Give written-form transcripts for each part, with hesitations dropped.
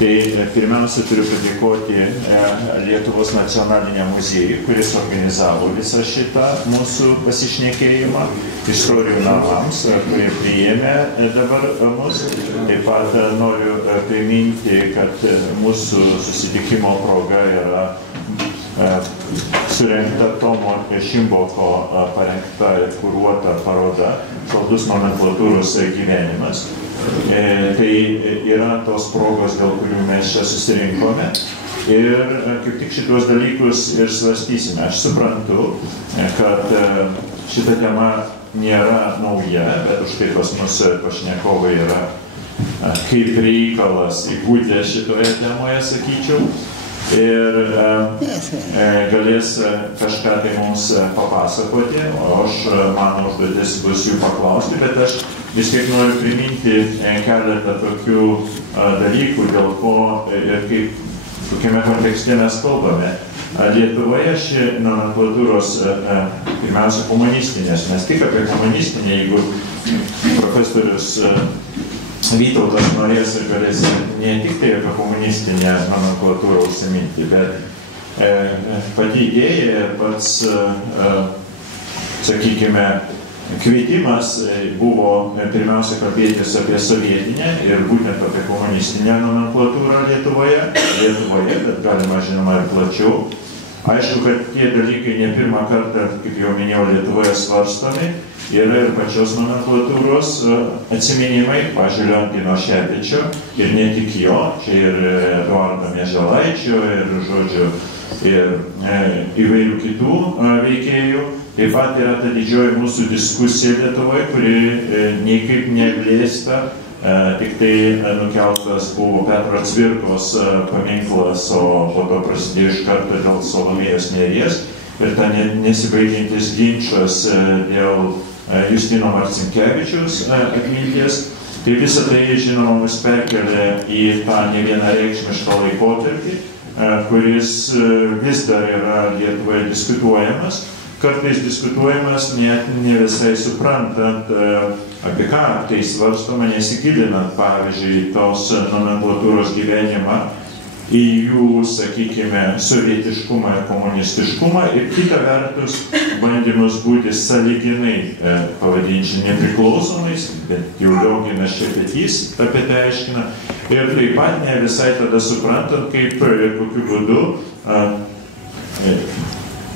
Tai pirmiausia turiu padėkoti Lietuvos nacionaliniam muziejui, kuris organizavo visą šitą mūsų pasišnekėjimą, istorijų namams, kurie priėmė dabar mus. Taip pat noriu priminti, kad mūsų susitikimo proga yra surengta Tomo Šimboko parengta ir kuruota paroda Saldus nomenklatūros gyvenimas. Tai yra tos progos, dėl kurių mes čia susirinkome. Ir kaip tik šitos dalykus ir svarstysime. Aš suprantu, kad šita tema nėra nauja, bet už tai pas mus pašnekovai yra kaip reikalas įgūdę šitoje temoje, sakyčiau. Ir galės kažką tai mums papasakoti, o mano užduotis bus jų paklausti, bet aš vis tiek noriu priminti keletą tokių dalykų, dėl ko ir kaip, kokiame kontekste mes kalbame. Lietuvoje ši nomenklatūros, pirmiausia, komunistinės, nes tik apie komunistinę, jeigu profesorius Vytautas norės ir galės ne tik tai apie komunistinę nomenklatūrą užsiminti, bet pati idėja ir pats, sakykime, kvietimas buvo pirmiausia kalbėtis apie sovietinę ir būtent apie komunistinę nomenklatūrą Lietuvoje, bet galima žinoma ir plačiau. Aišku, kad tie dalykai ne pirmą kartą, kaip jau minėjau, Lietuvoje svarstomi. Yra ir pačios nomenklatūros atsiminimai, pavyzdžiui, Liongino Šepečio, ir ne tik jo, čia ir Eduardo Mieželaičio, ir, žodžiu, ir įvairių kitų veikėjų. Taip pat yra ta didžioji mūsų diskusija Lietuvoje, kuri niekaip neblėsta, tik tai nukeltas buvo Petro Cvirkos paminklas, o po to prasidėjo iš karto dėl Salomėjos Nėries ir ta nesibaigiantis ginčas dėl Justino Marcinkevičiaus atminties. Tai visą tai, žinoma, mus perkelia į tą nevienareikšmišką laikotarpį, kuris vis dar yra Lietuvoje diskutuojamas. Kartais diskutuojamas net ne visai suprantant, apie ką tai svarstoma, nesigilinant, pavyzdžiui, tos nomenklatūros gyvenimą į jų, sakykime, sovietiškumą ir komunistiškumą ir kita vertus bandymus būti sąlyginai, pavadinčiau, nepriklausomais, bet jau Lionginas Šepetys apie tai aiškina. Ir taip pat ne visai tada suprantant, kaip ir kokiu būdu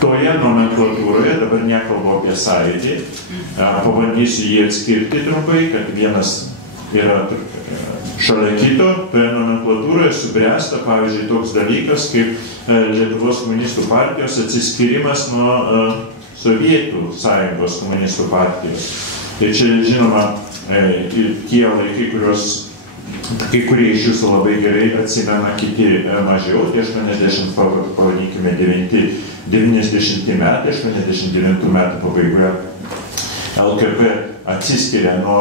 toje nomenklatūroje, dabar nekalbu apie sąjūdį, pabandysiu jį atskirti trumpai, kad vienas yra šalia kito, toje nomenklatūroje subręsta, pavyzdžiui, toks dalykas kaip Lietuvos komunistų partijos atsiskyrimas nuo Sovietų sąjungos komunistų partijos. Tai čia, žinoma, tie laikai, kuriuos kai kurie iš jūsų labai gerai atsimena, kiti mažiau, tai 80, pavadinkime, 90 metai, 89 metų pabaigoje LKP atsiskiria nuo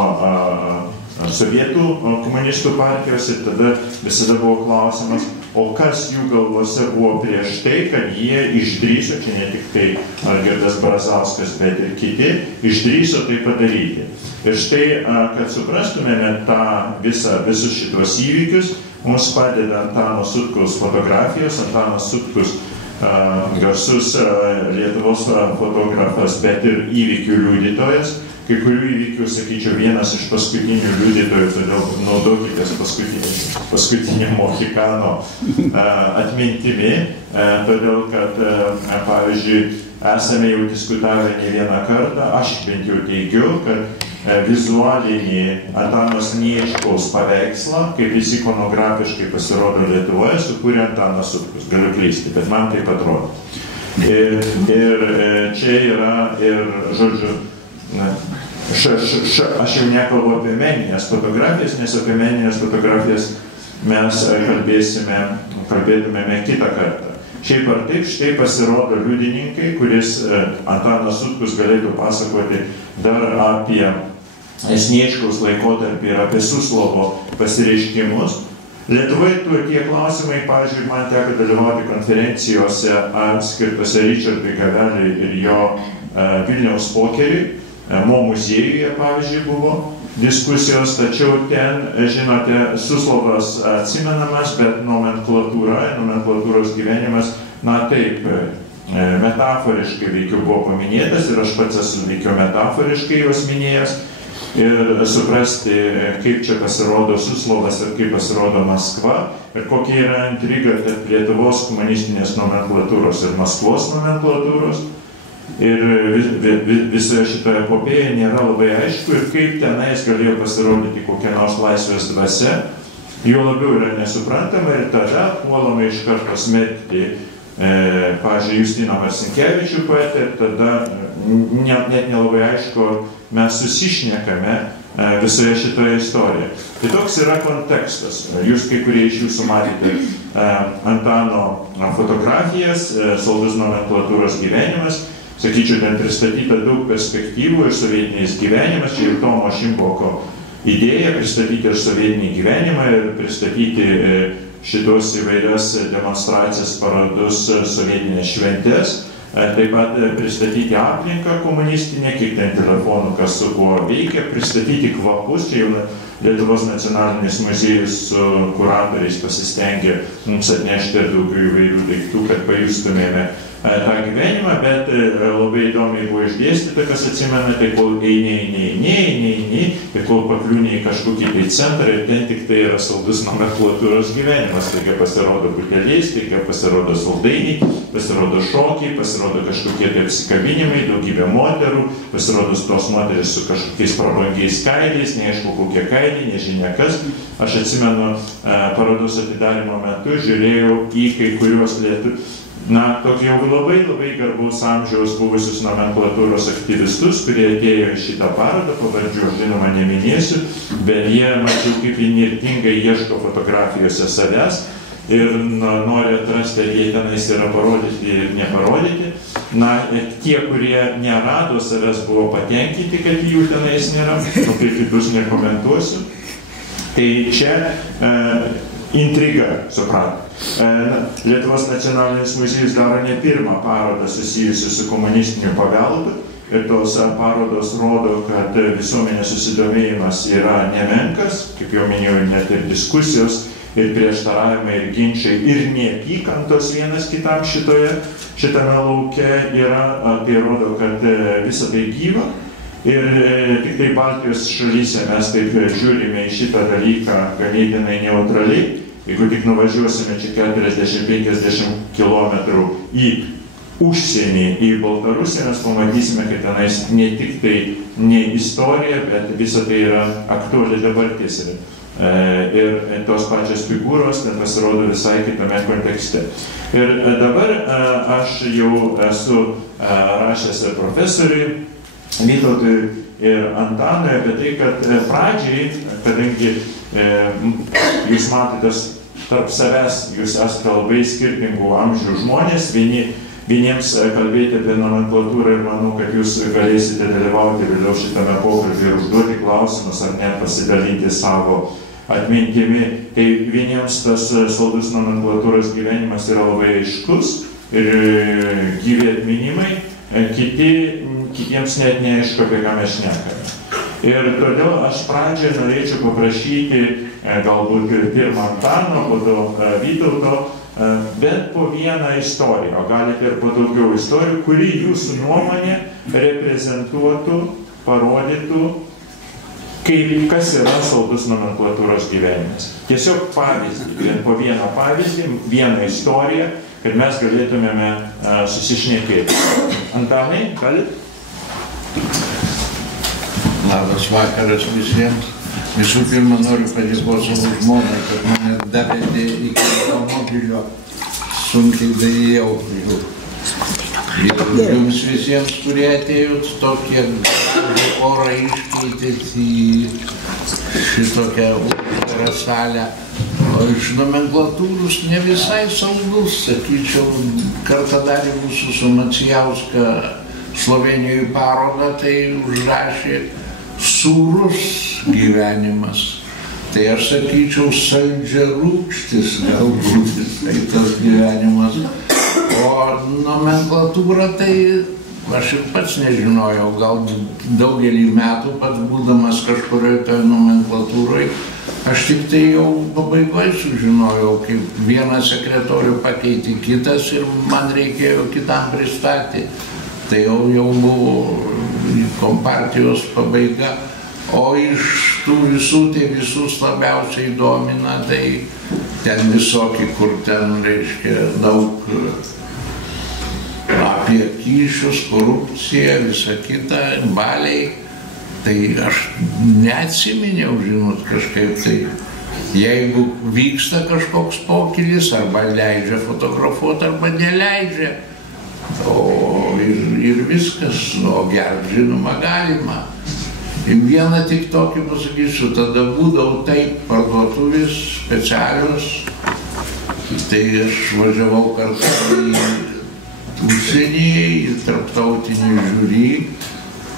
Sovietų komunistų partijos ir tada visada buvo klausimas, o kas jų galvose buvo prieš tai, kad jie išdrįso, čia ne tik tai Algirdas Brazauskas, bet ir kiti, išdrįso tai padaryti. Ir štai, kad suprastumėme visus šitos įvykius, mums padeda Antano Sutkaus fotografijos. Antanas Sutkus garsus Lietuvos fotografas, bet ir įvykių liudytojas. Kai kurių įvykių, sakyčiau, vienas iš paskutinių liudytojų, todėl naudokitės paskutinį Mohikano atmintimi, todėl kad, pavyzdžiui, esame jau diskutavę ne vieną kartą, aš bent jau teigiu, kad vizualinį Antano Sniečkaus paveikslą, kaip jis ikonografiškai pasirodo Lietuvoje, sukūrė Antanas Sutkus. Galiu klysti, bet man taip atrodo. Ir čia yra, ir, žodžiu, aš jau nekalbu apie meninės fotografijas, nes apie meninės fotografijas mes kalbėtumėme kitą kartą. Šiaip ar taip, štai pasirodo liudininkai, kuris Antanas Sutkus galėtų pasakoti dar apie Sniečkaus laikotarpį ir apie Suslovo pasireiškimus. Lietuvoje tie klausimai, pavyzdžiui, man teko dalyvauti konferencijose skirtose Richardui Gaveliui ir jo Vilniaus pokeriui. Mo muziejuje, pavyzdžiui, buvo. diskusijos, tačiau ten, žinote, Suslovas atsimenamas, bet nomenklatūros gyvenimas, na taip, metaforiškai veikiau buvo paminėtas ir aš pats esu veikiau metaforiškai juos minėjęs ir suprasti, kaip čia pasirodo Suslovas ir kaip pasirodo Maskva ir kokia yra intriga tarp Lietuvos komunistinės nomenklatūros ir Maskvos nomenklatūros. Ir visoje šitoje epopėje nėra labai aišku ir kaip tenais galėjo pasirodyti kokia nors laisvės dvasia, jo labiau yra nesuprantama ir tada puolama iš karto smerkti, pavyzdžiui, Justiną Marcinkevičių poetą ir tada net nelabai aišku, mes susišnekame visoje šitoje istorijoje. Tai toks yra kontekstas. Jūs kai kurie iš jūsų matėte Antano fotografijas, Saldus nomenklatūros gyvenimas. Sakyčiau, ten pristatyta daug perspektyvų ir sovietinis gyvenimas, čia ir Tomo Šimboko idėja pristatyti ir sovietinį gyvenimą ir pristatyti šitos įvairias demonstracijas, parodus, sovietinės šventės, taip pat pristatyti aplinką komunistinę, kiek ten telefonų, kas su kuo veikia, pristatyti kvapus, čia jau Lietuvos nacionalinis muziejus su kuratoriais pasistengė mums atnešti ir daugiau įvairių daiktų, kad pajustumėme tą gyvenimą, bet labai įdomiai buvo išdėstyta, kas atsimenate, kol eini, ir kol pakliūni į kažkokį tai centrą ir ten tik tai yra saldus nomenklatūros gyvenimas, taigi pasirodo buteliais, taigi pasirodo saldainiai, pasirodo šokiai, pasirodo kažkokie tai apsikabinimai, daugybė moterų, pasirodo tos moteris su kažkokiais prabangiais kailiais, neaišku kokie kailiai, nežinia kas. Aš atsimenu, parodos atidarymo metu žiūrėjau į kai kuriuos tokie jau labai garbaus amžiaus buvusius nomenklatūros aktyvistus, kurie atėjo į šitą parodą, pavardžių žinoma neminėsiu, bet jie, mačiau, kaip įnirtingai ieško fotografijose savęs ir nori atrasti, ar jie tenais yra parodyti ir neparodyti. Tie, kurie nerado savęs, buvo patenkinti, kad jų tenais nėra, apie kitus nekomentuosiu. Tai čia intriga, suprato. Lietuvos nacionalinis muziejus daro ne pirmą parodą susijusią su komunistiniu paveldu ir tos parodos rodo, kad visuomenės susidomėjimas yra nemenkas, kaip jau minėjau, net ir diskusijos, ir prieštaravimai, ir ginčiai, ir neapykantos vienas kitam šitame lauke yra, tai rodo, kad visa tai gyva. Ir tik tai Baltijos šalyse mes taip žiūrime į šitą dalyką ganėtinai neutraliai. Jeigu tik nuvažiuosime čia 40-50 km į užsienį, į Baltarusiją, mes pamatysime, kad tenais ne tik tai ne istorija, bet visa tai yra aktuali dabartis. Ir tos pačios figūros ten pasirodo visai kitame kontekste. Ir dabar aš jau esu rašęs ir profesoriui Vytautui ir Antanui apie tai, kad pradžiai, kadangi jūs matėtės tarp savęs, jūs esate labai skirtingų amžių žmonės, vieniems kalbėti apie nomenklatūrą ir manau, kad jūs galėsite dalyvauti vėliau šitame pokalbį ir užduoti klausimus ar net pasidalinti savo atmintimi. Tai vieniems tas saldus nomenklatūros gyvenimas yra labai aiškus ir gyvi atminimai, kitiems net neaišku, apie ką mes šnekame. Ir todėl aš pradžiai norėčiau paprašyti galbūt pirmą Antano, po to Vytauto, bet po vieną istoriją, o galite ir po daugiau istorijų, kuri jūsų nuomonė reprezentuotų, parodytų, kas yra saldus nomenklatūros gyvenimas. Tiesiog pavyzdį, po vieną pavyzdį, vieną istoriją, kad mes galėtumėme susišnekėti. Antanai, galit? Labas vakaras visiems. Visų pirma, noriu padėkoti savo žmonai, kad mane davedė iki automobilio. Sunkiai daėjau. Ir jums visiems, kurie atėjot, tokie orą iškeitėt į šitokią uždarą salę. O iš nomenklatūros ne visai saldus, sakyčiau, kartą darė mūsų su Macijauska Slovenijoje parodą, tai užrašė sūrus gyvenimas. Tai aš sakyčiau, saldžiarūgštis galbūt visai tas gyvenimas. O nomenklatūra tai aš ir pats nežinojau, gal daugelį metų pats būdamas kažkurioje toje nomenklatūroje, aš tik tai jau pabaigoje sužinojau, kaip vieną sekretorių pakeitė kitas ir man reikėjo kitam pristatyti. Tai jau buvo kompartijos pabaiga, o iš tų visų, tai visus labiausiai domina, tai ten visokie, kur ten, reiškia, daug apie kyšius, korupciją, visą kitą, baliai. Tai aš neatsiminiau, žinot, kažkaip tai, jeigu vyksta kažkoks pokylis, arba leidžia fotografuoti, arba neleidžia. Ir viskas, o gert, žinoma, galima. Ir vieną tik tokį pasakysiu, tada būdavo taip parduotuvės specialios, tai aš važiavau kartu į užsienį, į tarptautinį žiūrį,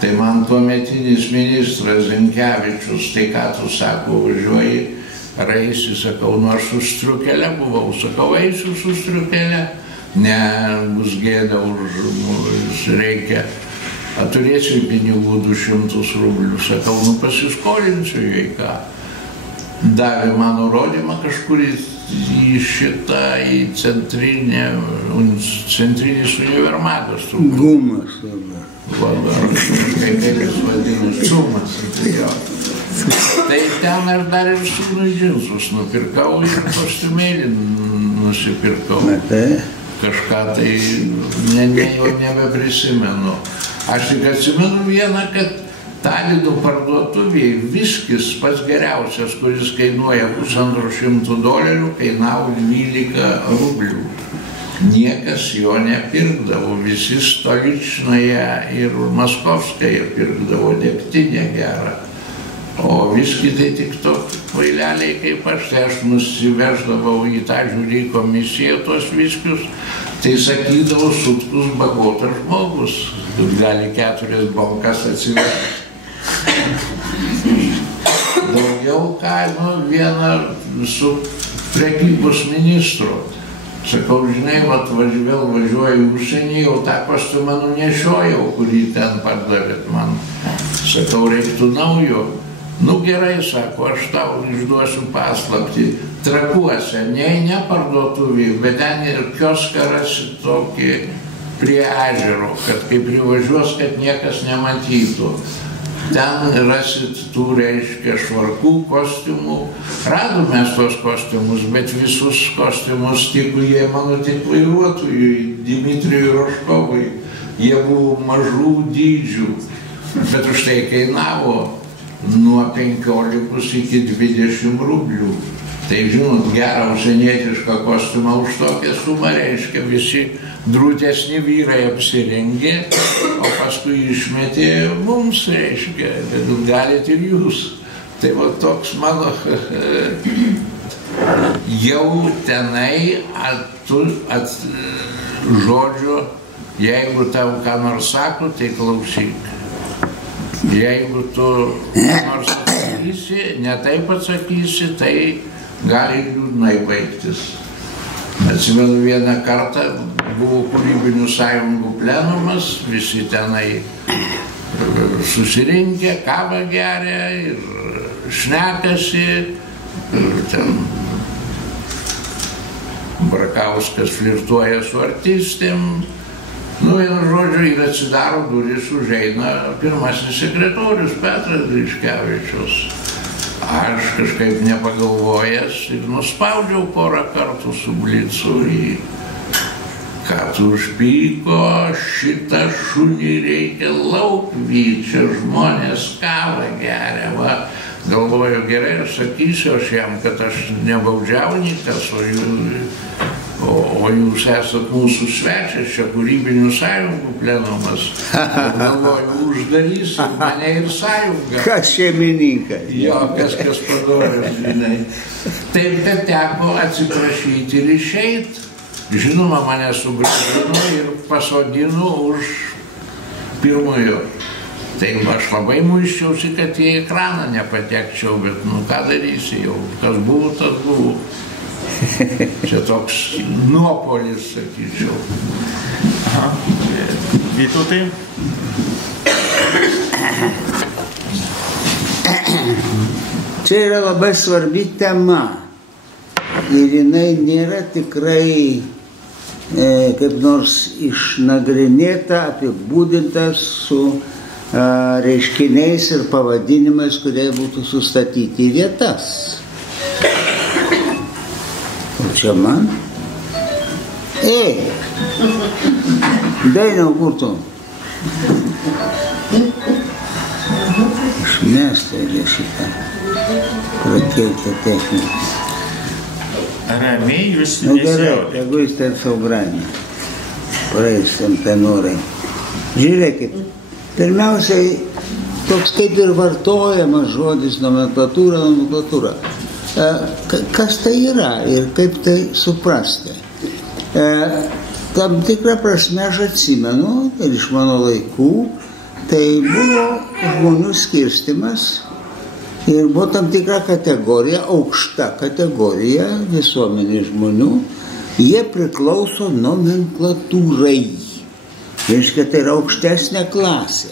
tai man tuometinis ministras Zenkevičius, tai ką tu, sako, važiuoji, ar eisi, sakau, nu aš su striukelė buvau, sakau, eisiu su striukelė. Ne, bus gėda už reikia. Turėsiu pinigų 200 rublių. Sakau, nu pasiskolinsiu, jei ką. Davė man nurodymą kažkur į šitą, į centrinis univermagas. Gumas. Kaip jis vadinasi, Gumas. Tai ten aš dar ir sūnui džinsus nupirkau ir kostiumėlį nusipirkau. Kažką tai jau nebeprisimenu. Aš tik atsimenu vieną, kad Talino parduotuvėje viskis pats geriausias, kuris kainuoja $100 kainavo 12 rublių. Niekas jo nepirkdavo, visi Stoličnoje ir Maskovskaje pirkdavo degtinę gerą. O viski tai tik tokie kvaileliai kaip aš, tai aš nusiveždavau į tą žiūrį komisiją tuos viskius, tai sakydavau, Sutkus bagotas žmogus, gali 4 bonkas atsivežti. Daugiau ką, vieną su prekybos ministru. Sakau, žinai, vėl važiuoju į užsienį, jau tą kostiumą nunešiojau, kurį ten pardavėt man. Sakau, reiktų naujo. Nu gerai, sako, aš tau išduosiu paslaptį. Trakuose, ne parduotuvį, bet ten ir kioską rasi tokį prie ežero, kad kai privažiuos, kad niekas nematytų. Ten rasit tų, reiškia, švarkų, kostiumų. Radom mes tos kostiumus, bet visus kostiumus tiko jie mano tik vairuotojui, Dimitrijui Roškovui. Jie buvo mažų dydžių, bet už tai kainavo nuo 15 iki 20 rublių. Tai, žinot, gerą užsienietišką kostiumą už tokią sumą, reiškia, visi drūtesni vyrai apsirengė, o paskui išmetė mums, reiškia, kad galite ir jūs. Tai va toks mano jau tenai žodžio, jeigu tau ką nors sako, tai klausyk. Jeigu tu nors atsakysi, ne taip atsakysi, tai gali liūdnai baigtis. Atsimenu, vieną kartą buvo kūrybinių sąjungų plenumas, visi tenai susirinkę, kavą geria ir šnekasi, ir ten Brakauskas flirtuoja su artistėm. Nu, vienu žodžiu, ir atsidaro duris, užeina pirmasis sekretorius Petras Griškevičius. Aš kažkaip nepagalvojęs ir nuspaudžiau porą kartų su blicu į ką tu užpyko, šitą šunį reikia lauk vyt, čia žmonės kavą geria, va. Galvoju, gerai, aš sakysiu aš jam, kad aš nebaudžiauninkas, o jūs esat mūsų svečias, čia kūrybinių sąjungų plenumas. Galvoju, uždarys mane ir sąjungą. Kas šeimininkas? Jo, kas padorės, žinai. Taip, kad teko atsiprašyti ir išeit. Žinoma, mane sugrąžino ir pasodino už pirmojo. Tai aš labai muščiausi, kad į ekraną nepatekčiau, bet nu ką darysi jau, kas buvo, tas buvo. Čia toks nuopolis, sakyčiau. Vytautai. Čia yra labai svarbi tema ir jinai nėra tikrai kaip nors išnagrinėta, apibūdinta su reiškiniais ir pavadinimais, kurie būtų sustatyti į vietas. O čia man? Ei! Dainiau, kur tu? Išmesta yra šitą prakeitą techniką. Ramiai jūs Nu gerai, nesijaudėte. jeigu jis ten savo granį praeis ant tenorai. Žiūrėkit, pirmiausiai toks kaip ir vartojamas žodis nomenklatūra. Kas tai yra ir kaip tai suprasti? Tam tikrą prasme aš atsimenu, ir iš mano laikų, tai buvo žmonių skirstimas ir buvo tam tikra kategorija, aukšta kategorija visuomenės žmonių, jie priklauso nomenklatūrai. Reiškia, tai yra aukštesnė klasė.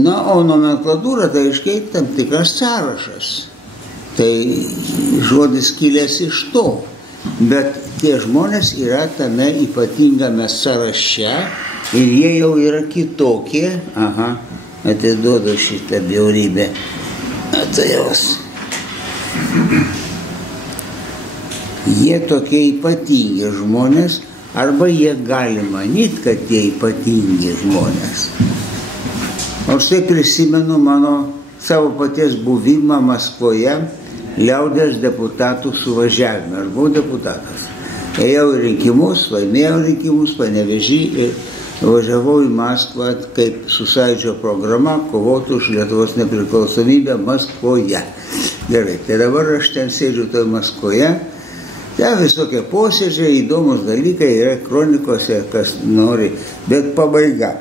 Na, o nomenklatūra tai reiškia tam tikras sąrašas. Tai žodis kilęs iš to. Bet tie žmonės yra tame ypatingame sąraše ir jie jau yra kitokie. Aha, atiduodu šitą bjaurybę. Tai jos. Jie tokie ypatingi žmonės, arba jie gali manyti, kad jie ypatingi žmonės. O štai prisimenu mano savo paties buvimą Maskvoje liaudės deputatų suvažiavime. Aš buvau deputatas. Ėjau į rinkimus, laimėjau rinkimus Panevėžy ir važiavau į Maskvą kaip su Sąjūdžio programa kovoti už Lietuvos nepriklausomybę Maskvoje. Gerai, tai dabar aš ten sėdžiu toj Maskvoje. Ten visokie posėdžiai, įdomus dalykai yra kronikose, kas nori. Bet pabaiga.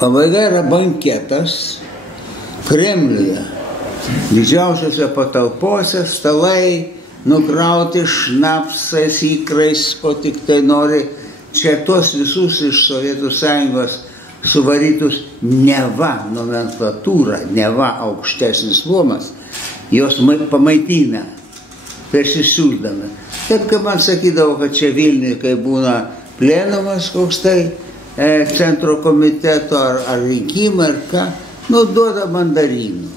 Pabaiga yra banketas Kremliuje. Didžiausiose patalpose stalai nukrauti šnapsais, ikrais, ko tik tai nori. Čia tuos visus iš Sovietų Sąjungos suvarytus neva nomenklatūra, neva aukštesnis luomas, jos pamaitina, persisiūsdami. Taip, kaip man sakydavo, kad čia Vilniuje, kai būna plenumas koks tai centro komiteto ar rinkimai ar ką, duoda mandarinų.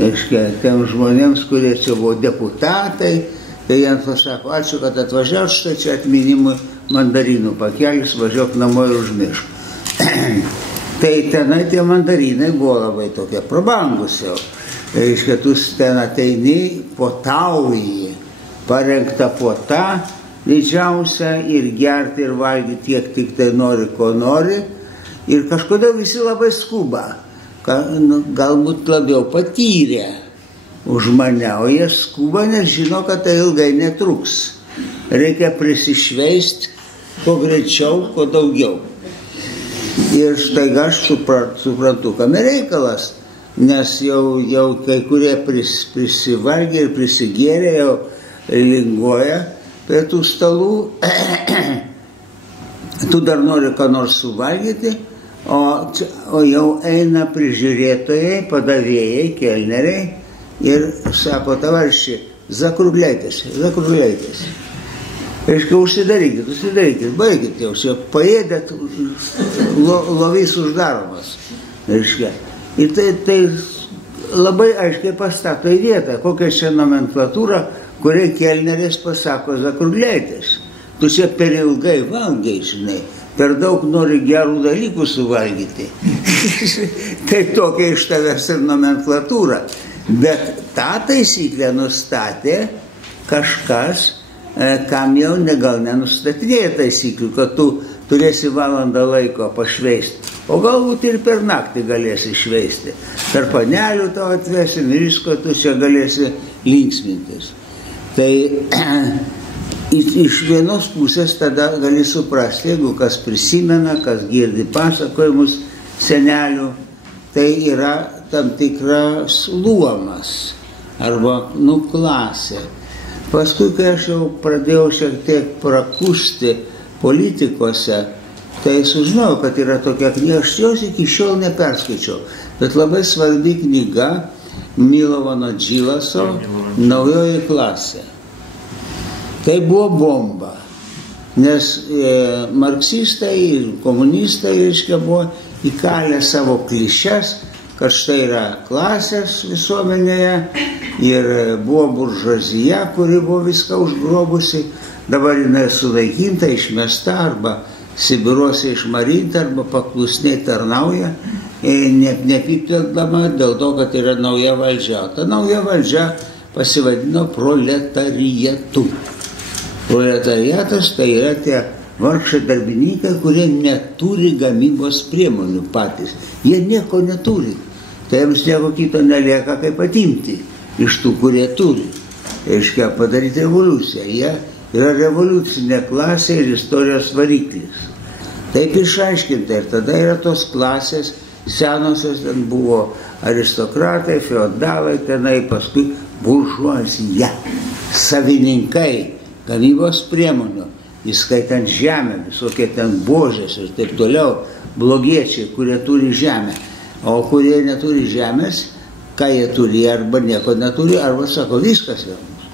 Reiškia, tiem žmonėms, kurie čia buvo deputatai, tai jiems pasako, ačiū, kad atvažiavo, štai čia atminimui mandarinų pakelis, važiuok namo ir užmiršk. Tai tenai tie mandarinai buvo labai tokie prabangus jau. Reiškia, tu ten ateini, potauji, parengta puota didžiausia ir gerti ir valgyti tiek tik tai nori, ko nori. Ir kažkodėl visi labai skuba. Galbūt labiau patyrę už mane, o jie skuba, nes žino, kad tai ilgai netruks. Reikia prisišveisti kuo greičiau, kuo daugiau. Ir štai aš suprantu, kam reikalas, nes jau kai kurie prisivalgė ir prisigėrė, jau linguoja prie tų stalų. Tu dar nori ką nors suvalgyti, o jau eina prižiūrėtojai, padavėjai, kelneriai ir sako, tavarši, zakrugliaitės. Reiškia, užsidarykit, baigit jau, čia paėdėt, lovys uždaromas. Reiškia, ir tai labai aiškiai pastato į vietą, kokia čia nomenklatūra, kuriai kelneris pasako zakrugliaitės. Tu čia per ilgai valgai, žinai. Per daug nori gerų dalykų suvalgyti. Tai tokia iš tavęs ir nomenklatūra. Bet tą taisyklę nustatė kažkas, kam jau gal nenustatinėja taisyklių, kad tu turėsi valandą laiko pašveisti. O galbūt ir per naktį galėsi šveisti. Per panelių tau atvesim ir visko tu čia galėsi linksmintis. Tai iš vienos pusės tada gali suprasti, jeigu kas prisimena, kas girdi pasakojimus senelių, tai yra tam tikras luomas arba klasė. Paskui, kai aš jau pradėjau šiek tiek prakusti politikose, tai sužinojau, kad yra tokia knyga, aš jos iki šiol neperskaičiau, bet labai svarbi knyga Milovano Džilaso Naujoji klasė. Tai buvo bomba, nes marksistai, komunistai, reiškia, buvo įkalę savo klišes, kad štai yra klasės visuomenėje ir buvo buržuazija, kuri buvo viską užgrobusi, dabar jinai sunaikinta, išmesta arba Sibiruose išmarinta arba paklusniai tarnauja, nepyktindama dėl to, kad yra nauja valdžia. Ta nauja valdžia pasivadino proletariatu. Proletariatas tai yra tie vargšai darbininkai, kurie neturi gamybos priemonių patys. Jie nieko neturi. Tai jiems nieko kito nelieka, kaip atimti iš tų, kurie turi. Reiškia, padaryti revoliuciją. Jie yra revoliucinė klasė ir istorijos variklis. Taip išaiškinta. Ir tada yra tos klasės, senosios ten buvo aristokratai, feodalai, tenai paskui buržuazija, savininkai gamybos priemonių, įskaitant žemę, visokie ten buožės ir taip toliau, blogiečiai, kurie turi žemę. O kurie neturi žemės, ką jie turi, arba nieko neturi, arba sako, viskas yra mūsų.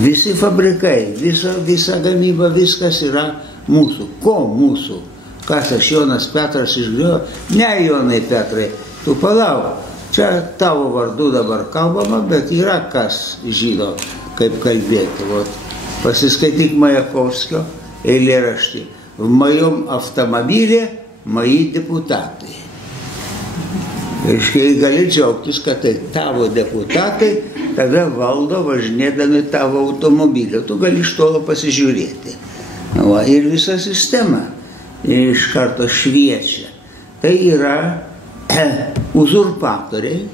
Visi fabrikai, visa gamyba, viskas yra mūsų. Ko mūsų? Kas aš, Jonas Petras išgriuvo? Ne, Jonai Petrai, tu palauk. Čia tavo vardu dabar kalbama, bet yra kas žino, kaip kalbėti. Pasiskaityk Majakovskio eilėraštį. В моем автомобиле мои депутаты. Reiškia, gali džiaugtis, kad tai tavo deputatai tave valdo važinėdami tavo automobilį. Tu gali iš tolo pasižiūrėti. Va, ir visa sistema iš karto šviečia. Tai yra uzurpatoriai,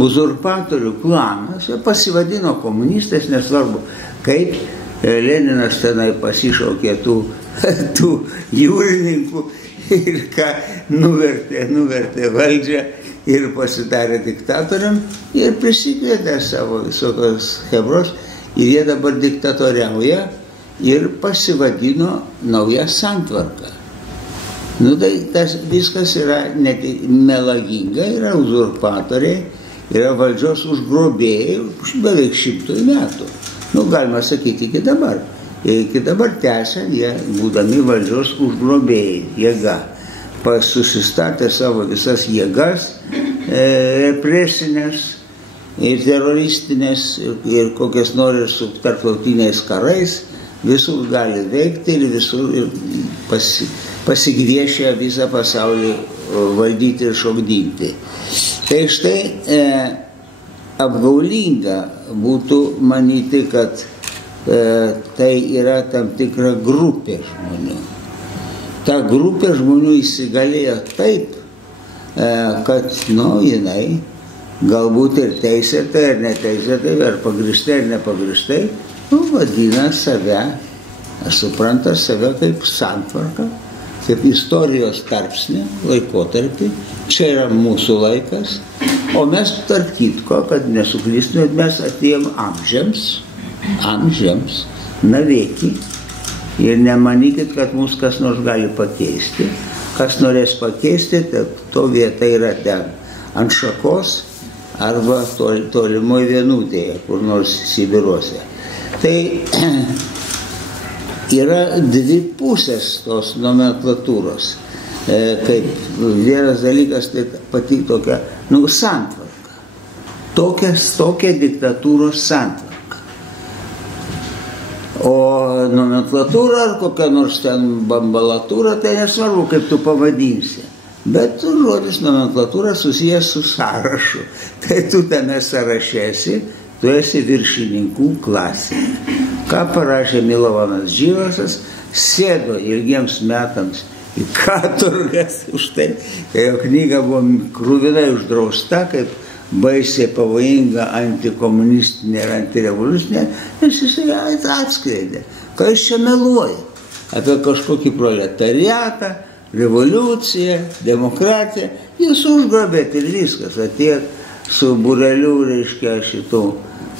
uzurpatorių klanas, pasivadino komunistais, nesvarbu, kaip Leninas tenai pasišaukė tų jūrininkų ir ką nuvertė valdžią ir pasidarė diktatoriam ir prisikvietė savo visokios hebros ir jie dabar diktatoriauja ir pasivadino Nauja santvarka. Tai tas viskas yra melaginga, yra uzurpatoriai, yra valdžios užgrobėjai beveik 100 metų. Galima sakyti iki dabar. Iki dabar tęsia, jie būdami valdžios užgrobėjai, jėga. Susistatė savo visas jėgas, represinės ir teroristinės ir kokias nori su tarptautiniais karais, visur gali veikti ir visur pasigviešia visą pasaulį valdyti ir šokdinti. Tai štai apgaulinga būtų manyti, kad tai yra tam tikra grupė žmonių. Ta grupė žmonių įsigalėjo taip, kad, jinai galbūt ir teisėtai, ir neteisėtai, ar pagrįstai, ir nepagrįstai, vadina save, supranta save kaip santvarką, kaip istorijos tarpsnį, laikotarpį. Čia yra mūsų laikas, o mes tarp kitko, kad nesuklystume, mes atėjom amžiams, navėki, ir nemanykit, kad mus kas nors gali pakeisti. Kas norės pakeisti, tai to vieta yra ten, ant šakos arba tolimoj vienutėje, kur nors Sibiruose. Tai yra dvi pusės tos nomenklatūros. Kaip vienas dalykas, tai pati tokia, santvarka. Tokia diktatūros santvarka. O nomenklatūra ar kokia nors ten bambalatūra, tai nesvarbu, kaip tu pavadinsi. Bet žodis nomenklatūra susijęs su sąrašu. Tai tu tame sąrašėsi, tu esi viršininkų klasėje. Ką parašė Milovanas Džilasas, sėdo ilgiems metams į katorgas už tai, kai jo knyga buvo krūvinai uždrausta, kaip baisiai pavojinga antikomunistinė ir antirevoliucinė, nes jisai atskleidė, ką jis čia meluoja apie kažkokį proletariatą, revoliuciją, demokratiją. Jis užgrobėt ir viskas, atėjot su bureliu, reiškia, šitų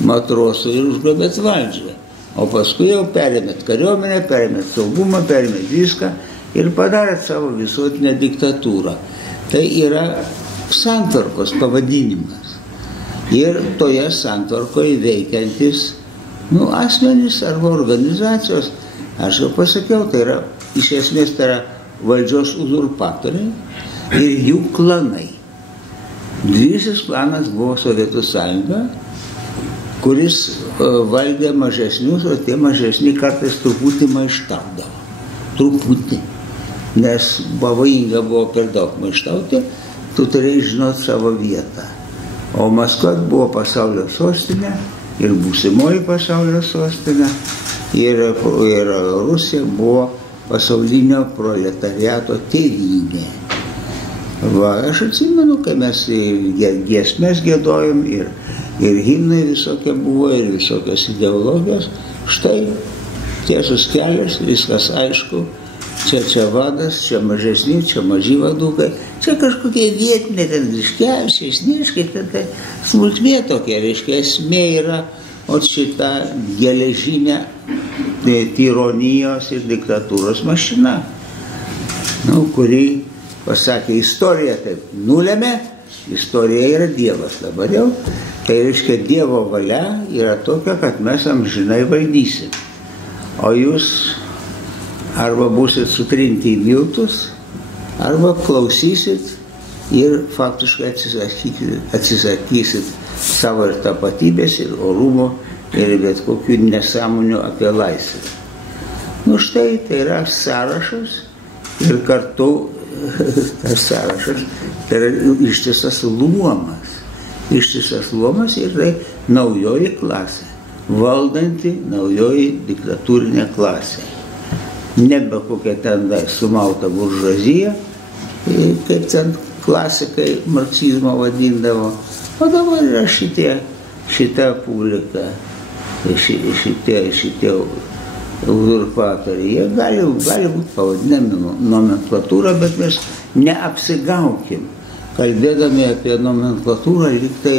matrosų ir užgrobėt valdžią. O paskui jau perėmėt kariuomenę, perėmėt saugumą, perėmėt viską ir padarė savo visuotinę diktatūrą. Tai yra santvarkos pavadinimas. Ir toje santvarkoje veikiantis asmenys arba organizacijos, aš jau pasakiau, tai yra, iš esmės tai yra valdžios uzurpatoriai ir jų klanai. Didysis klanas buvo Sovietų sąjunga, kuris valdė mažesnius, o tie mažesni kartais truputį maištaudavo. Truputį. Nes pavojinga buvo per daug maištauti, tu turėjai žinoti savo vietą. O Maskva buvo pasaulio sostinė ir būsimoji pasaulio sostinė ir Rusija buvo pasaulinio proletariato tėvynė. Va, aš atsimenu, kai mes giesmes giedojom ir himnai visokie buvo ir visokios ideologijos. Štai tiesus kelias, viskas aišku. Čia vadas, čia mažesni, čia maži vadukai, čia kažkokie vietiniai, ten Griškevičiai, Sniečkai, tai smulkmė tokia, reiškia, esmė yra, o šita geležinė tironijos ir diktatūros mašina, kuri, pasakė, istorija taip nulėmė, istorija yra Dievas dabar jau, tai reiškia, Dievo valia yra tokia, kad mes amžinai valdysim, o jūs arba būsit sutrinti į miltus, arba klausysit ir faktiškai atsisakysit savo ir tapatybės, ir orumo, ir bet kokių nesąmonių apie laisvę. Štai tai yra sąrašas ir kartu tas sąrašas tai yra ištisas luomas. Ištisas luomas ir tai naujoji klasė, valdanti naujoji diktatūrinė klasė. Nebe kokia ten sumauta buržuazija, kaip ten klasikai marksizmo vadindavo, o dabar yra šita publika, šitie uzurpatoriai. Jie gali būti pavadinami nomenklatūra, bet mes neapsigaukim, kalbėdami apie nomenklatūrą, lyg tai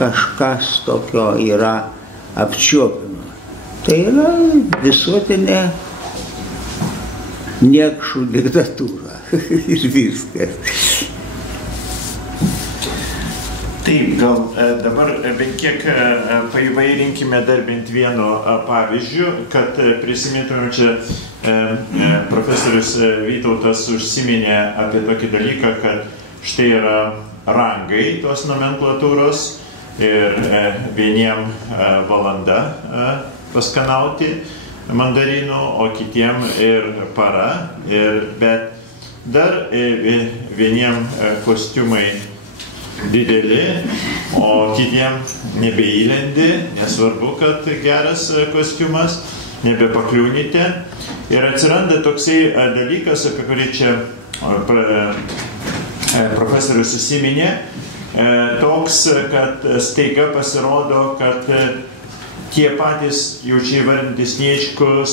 kažkas tokio yra apčiuopiama. Tai yra visuotinė niekšų diktatūra ir viskas. Taip, gal dabar bent kiek paįvairinkime dar bent vienu pavyzdžiu, kad prisimintumėm čia profesorius Vytautas užsiminė apie tokį dalyką, kad štai yra rangai tos nomenklatūros ir vieniem valanda paskanauti mandarinų, o kitiem ir para, bet dar vieniem kostiumai dideli, o kitiem nebeįlendi, nesvarbu, kad geras kostiumas, nebepakliūnite. Ir atsiranda toksai dalykas, apie kurį čia profesorius užsiminė, toks, kad staiga pasirodo, kad tie patys jau čia įvardintis Sniečkus,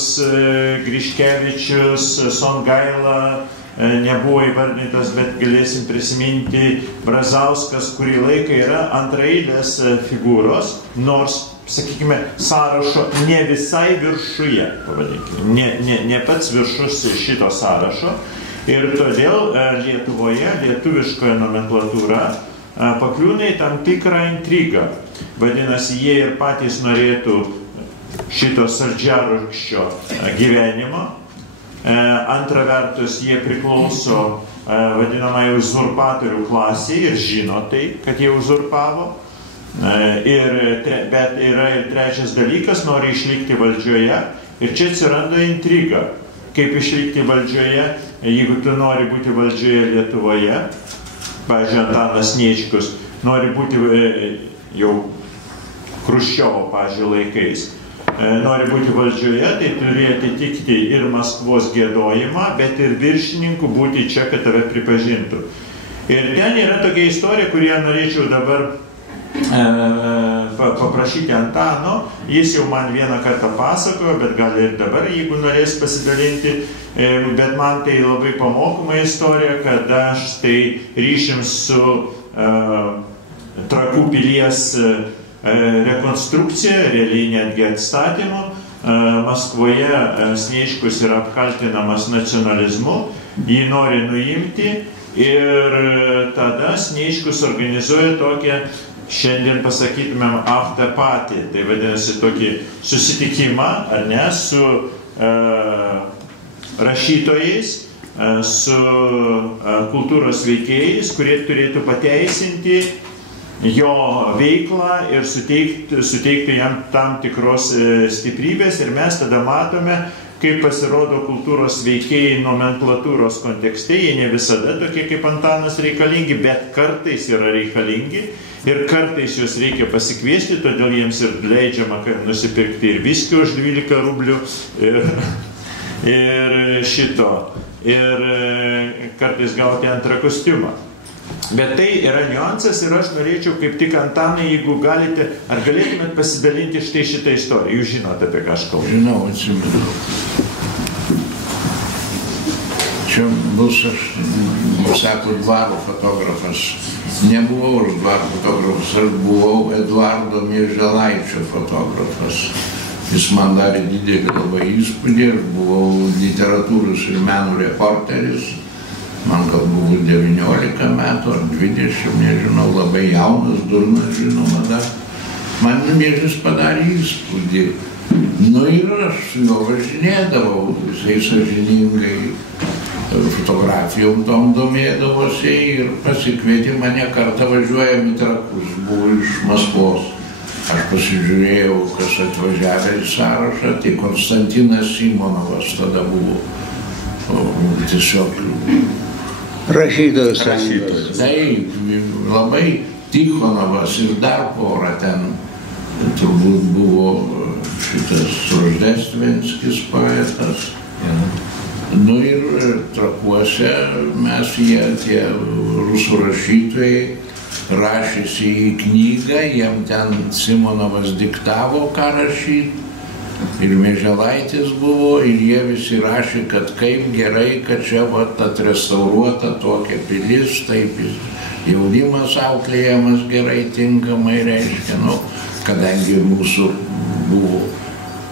Griškevičius, Songaila nebuvo įvardintas, bet galėsim prisiminti Brazauskas, kurį laiką yra antraeilės figūros, nors, sakykime, sąrašo ne visai viršuje, pavadinkime, ne pats viršus šito sąrašo. Ir todėl Lietuvoje lietuviškoje nomenklatūra pakliūna į tam tikrą intrigą. Vadinasi, jie ir patys norėtų šito saldžiarūgščio gyvenimo. Antra vertus, jie priklauso vadinamai uzurpatorių klasiai ir žino tai, kad jie uzurpavo. Bet yra ir trečias dalykas, nori išlikti valdžioje. Ir čia atsiranda intriga. Kaip išlikti valdžioje, jeigu tu nori būti valdžioje Lietuvoje, pavyzdžiui, Antanas Sniečkus, nori būti jau Chruščiovo, pavyzdžiui, laikais, nori būti valdžioje, tai turi atitikti ir Maskvos giedojimą, bet ir viršininku būti čia, kad tave pripažintų. Ir ten yra tokia istorija, kurią norėčiau dabar paprašyti Antano. Jis jau man vieną kartą pasakojo, bet gal ir dabar, jeigu norės pasidalinti. Bet man tai labai pamokoma istorija, kada štai ryšim su Trakų pilies rekonstrukcija, realiai netgi atstatymu, Maskvoje Sniečkus yra apkaltinamas nacionalizmu, jį nori nuimti ir tada Sniečkus organizuoja tokią, šiandien pasakytumėm, afterparty, tai vadinasi tokį susitikimą, ar ne, su rašytojais, su kultūros veikėjais, kurie turėtų pateisinti jo veiklą ir suteikti jam tam tikros stiprybės. Ir mes tada matome, kaip pasirodo kultūros veikėjai nomenklatūros kontekste. Jie ne visada tokie kaip Antanas reikalingi, bet kartais yra reikalingi ir kartais juos reikia pasikviesti, todėl jiems ir leidžiama nusipirkti ir viskį už 12 rublių ir šito. Ir kartais gauti antrą kostiumą. Bet tai yra niuansas ir aš norėčiau kaip tik, Antanai, jeigu galite, ar galėtumėt pasidalinti štai šitą istoriją? Jūs žinote, apie ką aš kalbu. Žinau, atsimenu. Čia bus, aš sako, dvaro fotografas. Nebuvau aš dvaro fotografas, aš buvau Eduardo Mieželaičio fotografas. Jis man darė didelį labai įspūdį, aš buvau literatūros ir menų reporteris. Man gal buvo 19 metų ar 20, nežinau, labai jaunas, durnas, žinoma, dar. Man Miežis padarė įspūdį. Nu ir aš su juo važinėdavau, jisai sąžiningai fotografijom tom domėdavosi ir pasikvietė mane kartą važiuojam į Trakus, buvo iš Maskvos. Aš pasižiūrėjau, kas atvažiavę į sąrašą, tai Konstantinas Simonovas tada buvo. Tiesiog rašytojų sąjungos. Taip, labai Tichonovas ir dar porą ten turbūt buvo šitas Roždestvenskis poetas. Nu ir Trakuose mes tie rusų rašytojai rašėsi į knygą, jiem ten Simonovas diktavo, ką rašyti. Ir Mieželaitis buvo, ir jie visi rašė, kad kaip gerai, kad čia vat atrestauruota tokia pilis, taip jaunimas auklėjamas gerai, tinkamai reiškia. Nu, kadangi mūsų buvo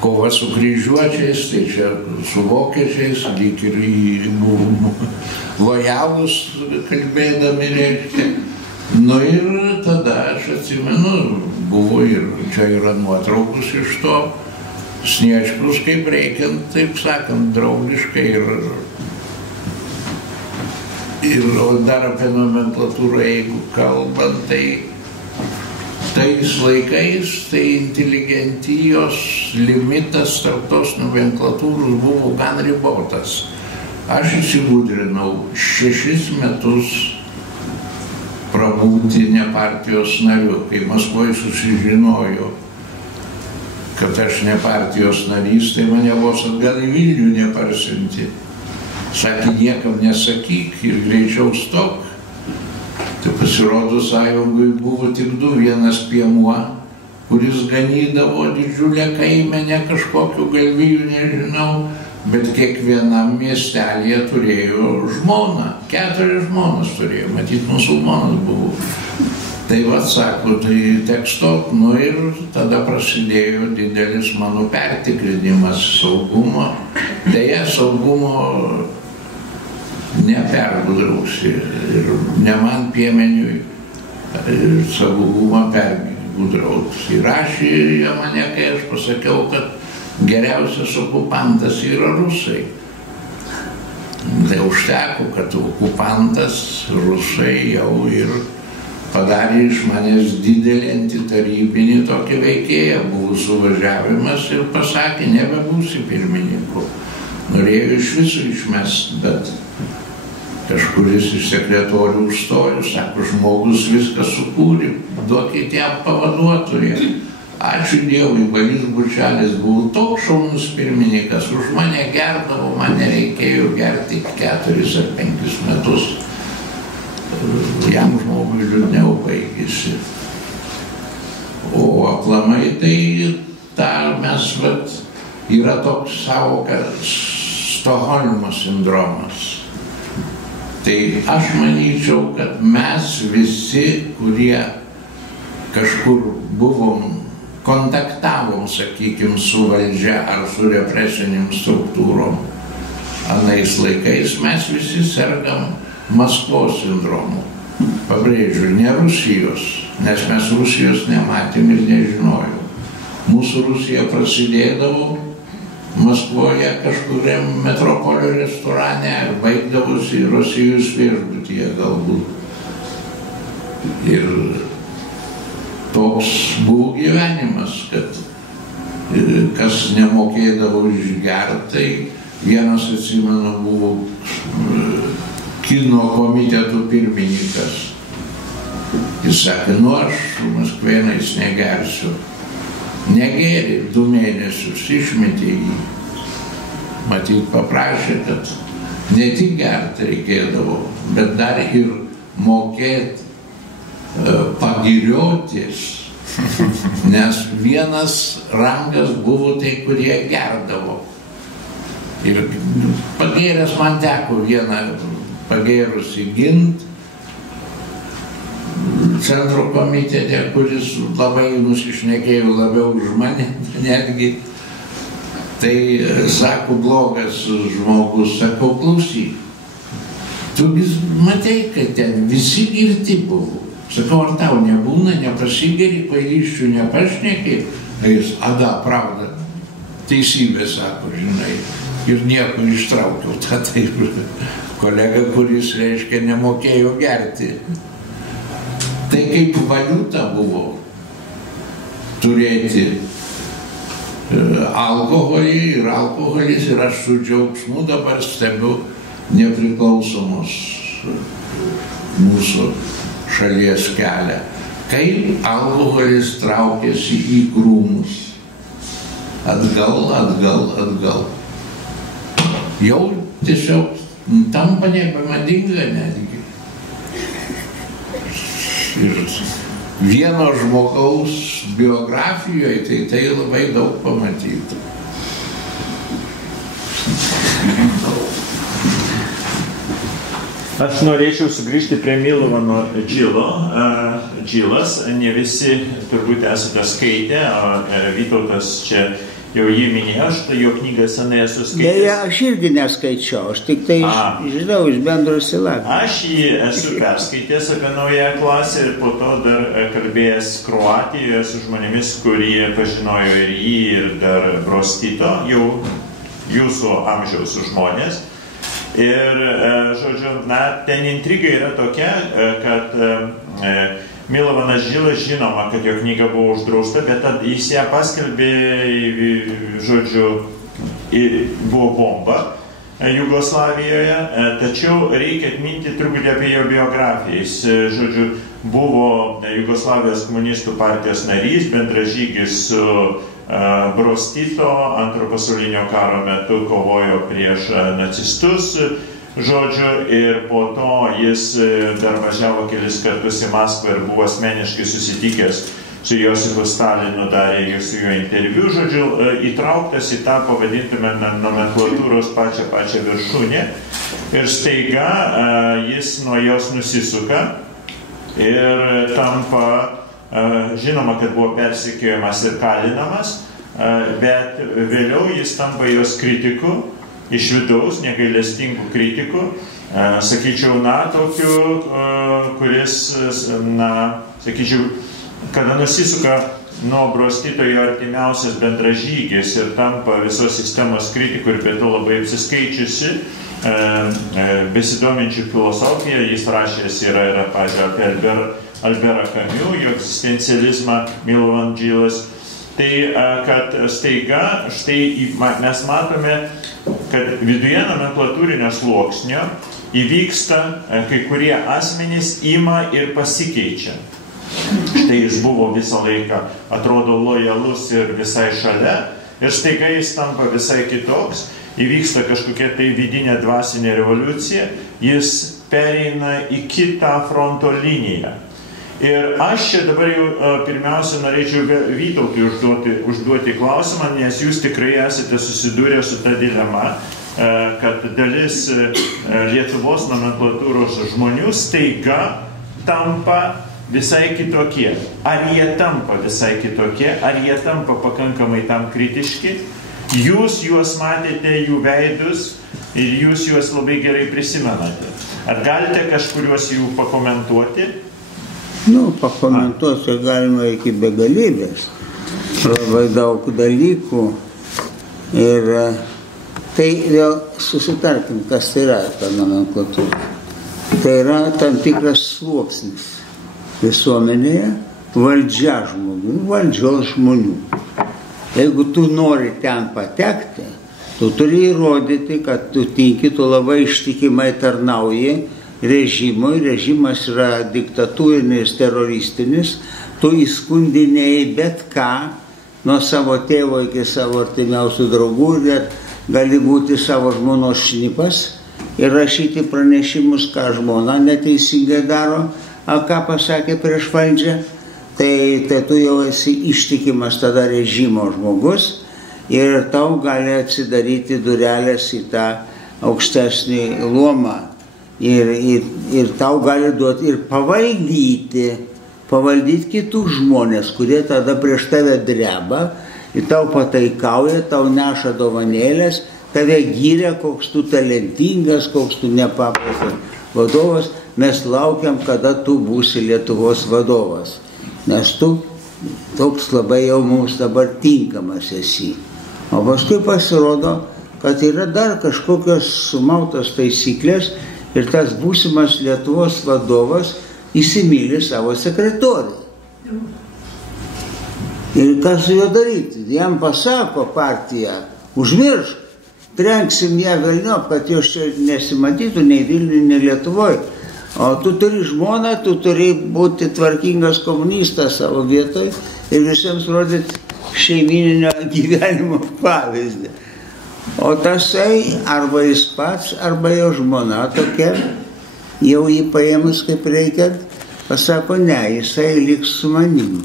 kova su kryžiuočiais, tai čia su vokiečiais, lyg ir buvom lojalūs kalbėdami reiškia. Nu ir tada aš atsimenu, buvo ir čia yra nuotraukus iš to, Sniečkus kaip reikiant, taip sakant, draugiškai ir dar apie nomenklatūrą, jeigu kalbant, tai tais laikais, tai inteligentijos limitas tarp tos nomenklatūros buvo gan ribotas. Aš įsigudrinau 6 metus prabūti ne partijos nariu, kai Maskvoje susižinojo, kad aš ne partijos narys, tai mane vos atgal į Vilnių neparsiuntė. Sakė, niekam nesakyk ir greičiau stok. Tai pasirodo, sąjungui buvo tik 2, vienas piemuo, kuris ganydavo didžiulę kaimenę kažkokiu galvijų, nežinau, bet kiekvienam miestelėje turėjo žmoną, 4 žmonas turėjo, matyt, musulmonas buvo. Tai vat sako, tai teks stot, nu ir tada prasidėjo didelis mano pertikrinimas saugumo. Deja, saugumo nepergudrausi ir ne man piemeniui saugumą pergudrausi. Įrašė jie mane, kai aš pasakiau, kad geriausias okupantas yra rusai. Tai užteko, kad okupantas rusai jau ir padarė iš manęs didelį antitarybinį tokį veikėją, buvo suvažiavimas ir pasakė, nebebūsi pirmininku. Norėjo iš viso išmest, bet kažkuris iš sekretorių užstojo, sako, žmogus viską sukūrė, duokite jam pavaduotoją. Ačiū Dievui, Balys Bučelis buvo toks šaunus pirmininkas, už mane gerdavo, man nereikėjo gerti 4 ar 5 metus. Jam žmogui liūdniau baigėsi. O aplamai tai mes, yra toks savoka Stokholmo sindromas. Tai aš manyčiau, kad mes visi, kurie kažkur buvom kontaktavom, sakykime, su valdžia ar su represiniam struktūrom. Anais laikais mes visi sergam Maskvos sindromu. Pabrėžiu, ne Rusijos, nes mes Rusijos nematėm ir nežinojom. Mūsų Rusija prasidėdavo Maskvoje kažkuriam metropolio restorane ir baigdavosi Rusijos viešbutyje galbūt. Ir toks buvo gyvenimas, kad kas nemokėdavo išgert, tai vienas, atsimenu, buvo kino komitetų pirmininkas. Jis sakė, aš maskvėnais negersiu. Negėrė 2 mėnesius, išmetė jį. Matyt, paprašė, kad ne tik gerti reikėdavo, bet dar ir mokėti pagiriotis, nes vienas rangas buvo tai, kurie gerdavo. Ir pagėręs man teko vieną pagėrusi gint centro komitete, kuris labai nusišnekėjo labiau už mane netgi. Tai sako, blogas žmogus, sako, klausyk, tu matei, kad ten visi girti buvo. Sakau, ar tau nebūna, nepasigeri, pailiščių nepašnekė? Jis, ada, pravda, teisybė, sako, žinai. Ir nieko ištraukiau tą taip kolega, kuris, reiškia, nemokėjo gerti. Tai kaip valiuta buvo turėti alkoholį ir alkoholis, ir aš su džiaugsmu dabar stebiu nepriklausomos mūsų šalies kelią. Kaip alkoholis traukėsi į krūmus. Atgal, atgal, atgal. Jau tiesiog tampa nebemadinga netgi. Ir vieno žmogaus biografijoje tai labai daug pamatytų. Aš norėčiau sugrįžti prie Milovano Džilo. Džilas, ne visi turbūt esate skaitę, o Vytautas čia jau jį minėjo, aš jo knygą senai esu skaitęs. Deja, aš irgi neskaičiau, aš tik tai žinau iš bendro išsilavinimo. Aš jį esu perskaitęs apie naują klasę ir po to dar kalbėjęs Kroatijoje su žmonėmis, kurie pažinojo ir jį, ir dar Brostito, jau jūsų amžiaus žmonės. Ir, žodžiu, ten intriga yra tokia, kad Milovanas Džilas žinoma, kad jo knyga buvo uždrausta, bet jis ją paskelbė, žodžiu, buvo bomba Jugoslavijoje, tačiau reikia atminti truputį apie jo biografiją. Jis, žodžiu, buvo Jugoslavijos komunistų partijos narys, bendražygis su Brostito, Antro pasaulinio karo metu kovojo prieš nacistus, žodžiu, ir po to jis dar važiavo kelis kartus į Maskvą ir buvo asmeniškai susitikęs su Josifu Stalinu, darė su juo interviu, žodžiu, įtrauktas į tą, pavadintume, nomenklatūros pačią viršūnę. Ir staiga jis nuo jos nusisuka ir tampa, žinoma, kad buvo persekiojamas ir kalinamas, bet vėliau jis tampa jos kritiku, iš vidaus, negailestingų kritikų, sakyčiau, tokiu, kuris, sakyčiau, kada nusisuka nuo Brostito jo artimiausias bendražygis ir tampa visos sistemos kritikų ir be to labai apsiskaičiusi, besidominčių filosofiją, jis rašęs yra, pavyzdžiui, apie Alberą Kamiu, jo egzistencializmą, Milovan Džilas. Tai, kad staiga, štai mes matome, kad viduje nomenklatūrinio sluoksnio įvyksta, kai kurie asmenys ima ir pasikeičia. Štai jis buvo visą laiką, atrodo, lojalus ir visai šalia, ir staiga jis tampa visai kitoks, įvyksta kažkokia tai vidinė dvasinė revoliucija, jis pereina į kitą fronto liniją. Ir aš čia dabar jau pirmiausia norėčiau Vytautui užduoti klausimą, nes jūs tikrai esate susidūrę su ta dilema, kad dalis Lietuvos nomenklatūros žmonių staiga tampa visai kitokie. Ar jie tampa visai kitokie, ar jie tampa pakankamai tam kritiški? Jūs juos matėte, jų veidus, ir jūs juos labai gerai prisimenate. Ar galite kažkuriuos jų pakomentuoti? Nu, pakomentuoti galima iki begalybės. Labai daug dalykų. Ir tai vėl susitarkim, kas tai yra ta nomenklatūra. Tai yra tam tikras sluoksnis visuomenėje, valdžia žmonių, valdžios žmonių. Jeigu tu nori ten patekti, tu turi įrodyti, kad tu tinki, tu labai ištikimai tarnauji režimui, režimas yra diktatūrinis, teroristinis, tu įskundinėjai bet ką, nuo savo tėvo iki savo artimiausių draugų, ir gali būti savo žmonos šnipas ir rašyti pranešimus, ką žmona neteisingai daro, ką pasakė prieš valdžią, tai tu jau esi ištikimas tada režimo žmogus ir tau gali atsidaryti durelės į tą aukštesnį luomą ir tau gali duoti ir pavaldyti kitus žmonės, kurie tada prieš tave dreba ir tau pataikauja, tau neša dovanėlės, tave gyria, koks tu talentingas, koks tu nepaprastas vadovas. Mes laukiam, kada tu būsi Lietuvos vadovas, nes tu toks labai jau mums dabar tinkamas esi. O paskui pasirodo, kad yra dar kažkokios sumautos taisyklės ir tas būsimas Lietuvos vadovas įsimyli savo sekretorį. Ir kas su juo daryti? Jam pasako partija, užmiršk, trenksim ją velniop, kad jos čia nesimatytų nei Vilniuje, nei Lietuvoje. O tu turi žmoną, tu turi būti tvarkingas komunistas savo vietoj ir visiems rodyti šeimininio gyvenimo pavyzdį. O tasai, arba jis pats, arba jo žmona tokia, jau jį paėmus kaip reikiant, pasako, ne, jisai liks su manim.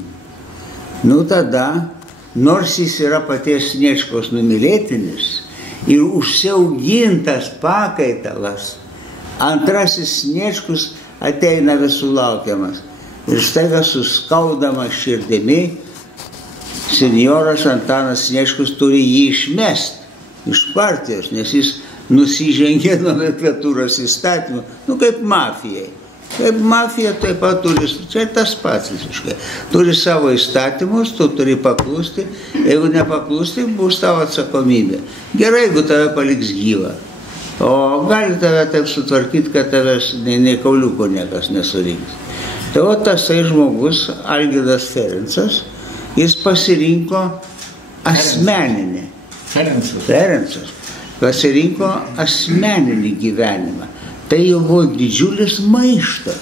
Nu tada, nors jis yra paties Sniečkaus numylėtinis ir užsiaugintas pakaitalas, antrasis Sniečkus ateina visų laukiamas ir staiga suskaudamas širdimi senjoras Antanas Sniečkus turi jį išmesti iš partijos, nes jis nusižengė nomenklatūros įstatymų, nu kaip mafijai. Kaip mafija taip pat turi, čia tas pats visiškai, turi savo įstatymus, tu turi paklusti, jeigu nepaklusti, bus tavo atsakomybė. Gerai, jeigu tave paliks gyvą. O gali tave taip sutvarkyti, kad tavęs nei kauliuko niekas nesurinks. Tai o tasai žmogus, Algirdas Ferencas, jis pasirinko asmeninį. Ferencas pasirinko asmeninį gyvenimą. Tai jau buvo didžiulis maištas.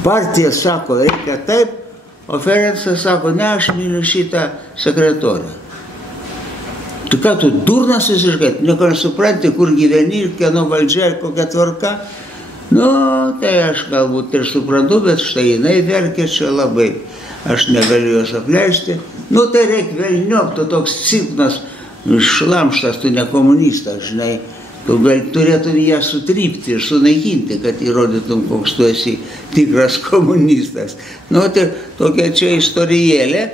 Partija sako, reikia taip, o Ferencas sako, ne, aš myliu šitą sekretorę. Tu ką, tu durnas visiškai, nieko nesupranti, kur gyveni ir kieno valdžia ir kokia tvarka. Nu, tai aš galbūt ir suprantu, bet štai jinai verkia čia labai. Aš negaliu jos apleisti. Nu, tai reikia velniop, tu toks silpnas šlamštas, tu ne komunistas, žinai. Tu turėtum ją sutrypti ir sunaikinti, kad įrodytum, koks tu esi tikras komunistas. Nu, tai tokia čia istorijėlė,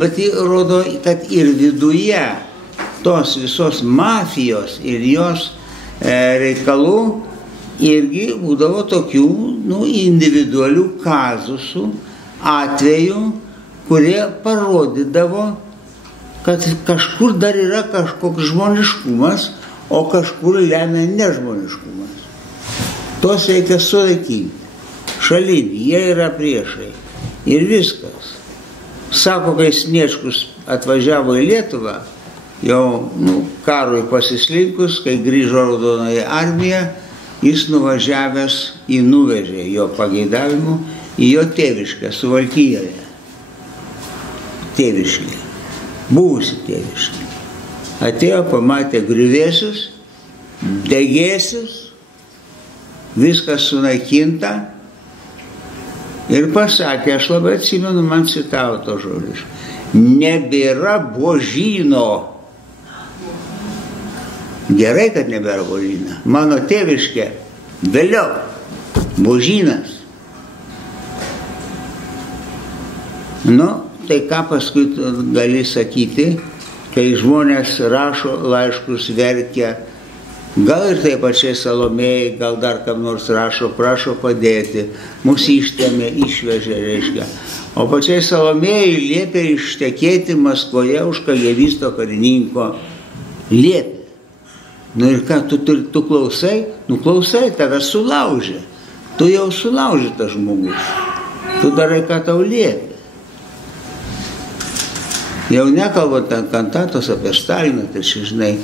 bet ji rodo, kad ir viduje tos visos mafijos ir jos reikalų irgi būdavo tokių individualių kazusų, atvejų, kurie parodydavo, kad kažkur dar yra kažkoks žmoniškumas, o kažkur lemia nežmoniškumas. Tos reikia sulaikinti. Šalin, jie yra priešai. Ir viskas. Sako, kai Sniečkus atvažiavo į Lietuvą, jau karui pasislinkus, kai grįžo Raudonoji armija, jis nuvežė jo pageidavimu į jo tėviškę Suvalkijoje. Tėviškė. Buvusi tėviškė. Atėjo, pamatė griuvėsius, degėsius, viskas sunaikinta ir pasakė, aš labai atsimenu, man citavo to žodžius, nebėra Božyno. Gerai, kad nebėra Božyno. Mano tėviškė, vėliau, Božynas. Nu, tai ką paskui gali sakyti, kai žmonės rašo laiškus, verkia, gal ir taip pačiai Salomėjai, gal dar kam nors rašo, prašo padėti, mus ištėmė, išvežė, reiškia. O pačiai Salomėjai liepė ištekėti Maskvoje už KGBisto karininko. Liepė. Nu ir ką, tu klausai? Nu klausai, tave sulaužė. Tu jau sulaužytas žmogus. Tu darai, ką tau liepė. Jau nekalbant ten kantatos apie Staliną, tai žinai,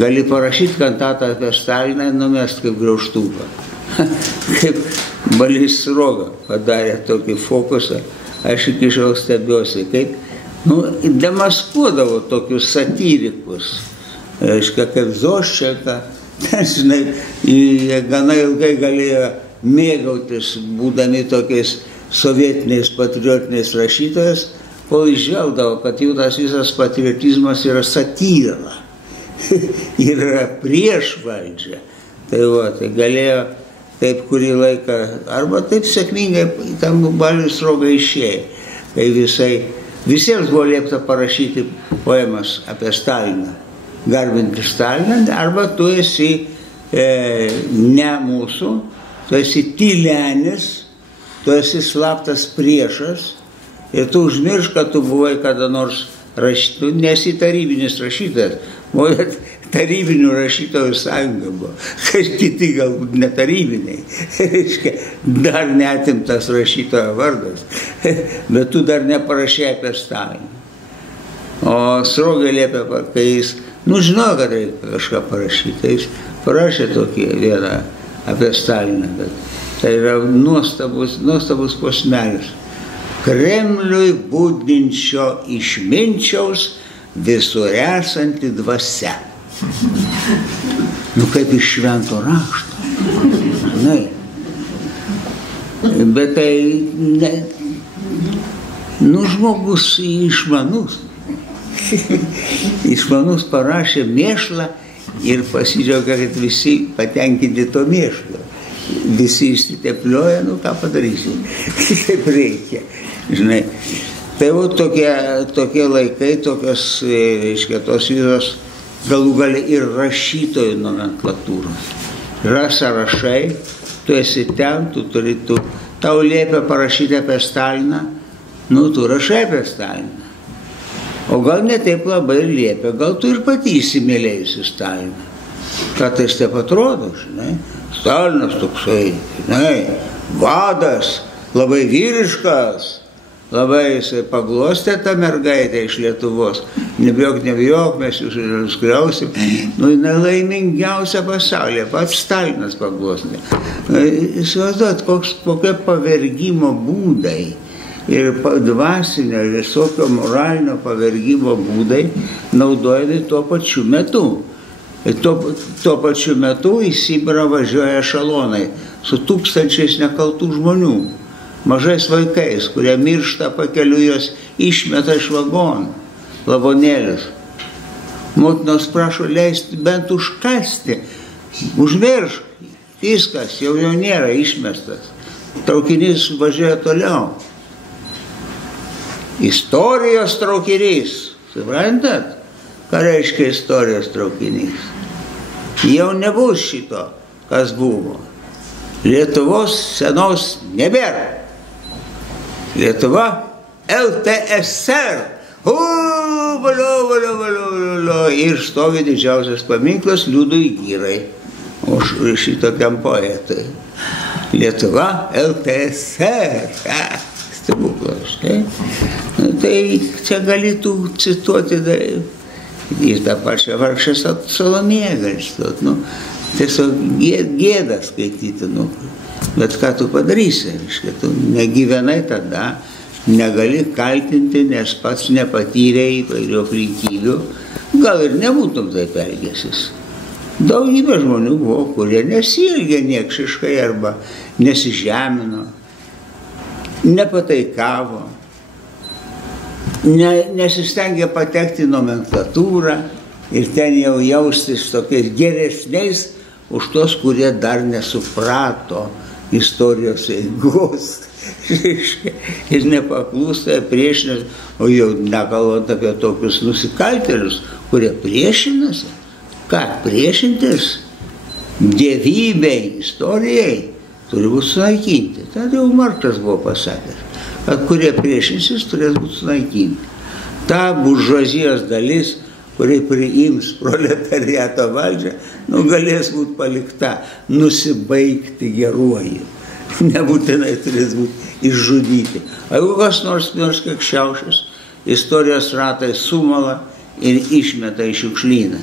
gali parašyti kantatą apie Staliną ir numest kaip graužtuką. Kaip Balys Sruoga padarė tokį fokusą, aš iki šiol stebiuosi, kaip demaskuodavo tokius satyrikus, reiškia, kaip Zoščeka, žinai, jie gana ilgai galėjo mėgautis, būdami tokiais sovietiniais patriotiniais rašytojais, kol išžvelgdavo, kad jų tas visas patriotizmas yra satyra. Ir yra prieš valdžią. Tai galėjo taip kurį laiką, arba taip sėkmingai tam Balys Sruoga išėjo, kai visiems buvo liepta parašyti poemas apie Staliną, garbinti Staliną, arba tu esi ne mūsų, tu esi tylenis, tu esi slaptas priešas ir tu užmiršk, kad tu buvai kada nors rašytų, nesi tarybinis rašytojas, o tarybinių rašytojų sąjunga buvo, kiti galbūt netarybiniai, reiškia, dar neatimtas rašytojo vardas, bet tu dar neparašė apie Staliną. O Sruoga liepė, kai jis, žinojo, kad reikia kažką parašyti, tai jis parašė tokį vieną apie Staliną, bet tai yra nuostabus posmelis. Kremliui būdinčio išminčiaus visur esanti dvasia. Kaip iš švento rašto. Žinai. Bet tai, žmogus išmanus. Išmanus parašė mėšlą ir pasidžiaugia, kad visi patenkinti to mėšlo. Visi išsiteplioja, ką padarysim. Taip reikia. Žinai. Tai tokie laikai, tokios, reiškia, tos visos galų gali ir rašytojų nomenklatūros. Yra sąrašai, tu esi ten, tau liepia parašyti apie Staliną, tu rašai apie Staliną. O gal ne taip labai liepia, gal tu ir pati įsimylėjusi Staliną. Kartais taip atrodo, žinai, Stalinas toksai, žinai, vadas, labai vyriškas, labai jisai paglostė tą mergaitę iš Lietuvos. Nebijok, mes jūs skriausim. Jinai laimingiausia pasaulyje, pats Stalinas paglostė. Įsivaizduot, kokie pavergimo būdai ir dvasinio, visokio moralinio pavergimo būdai naudojami tuo pačiu metu. Tuo pačiu metu į Sibirą važiuoja ešelonai su tūkstančiais nekaltų žmonių. Mažais vaikais, kurie miršta pakeliui, juos išmeta iš vagonų, lavonėlius. Motinos prašo leisti bent užkasti, užmiršk, viskas, jau nėra išmestas. Traukinys važiuoja toliau. Istorijos traukinys, suprantat? Ką reiškia istorijos traukinys? Jau nebus šito, kas buvo. Lietuvos senos nebėra. Lietuva LTSR. Ir stovi didžiausias paminklas Liudui Girai. O šitokiam poetui. Lietuva LTSR. Stebuklas. Tai čia galėtų cituoti ir tą pačią vargšę Salomėją gali cituoti. Tiesiog gėda skaityti. Bet ką tu padarysi, reiškia, tu negyvenai tada, negali kaltinti, nes pats nepatyrei įvairių aplinkybių, gal ir nebūtum taip elgęsis. Daugybė žmonių buvo, kurie nesielgė niekšiškai arba nesižemino, nepataikavo, nesistengė patekti į nomenklatūrą ir ten jau jaustis tokiais geresniais už tos, kurie dar nesuprato istorijos eigos. Ir nepaklūsta, priešinasi, o jau nekalbant apie tokius nusikaltėlius, kurie priešinasi. Ką priešintis? Dievybei, istorijai turi būti sunaikinti. Tada jau Marksas buvo pasakęs, kad kurie priešinsis turės būti sunaikinti. Ta buržuazijos dalis, kuri priims proletariato valdžią, galės būti palikta, nusibaigti geruoju. Nebūtinai turės būti išžudyti. O jeigu kas nors kiek šiaušas, istorijos ratai sumala ir išmeta į šiukšlyną.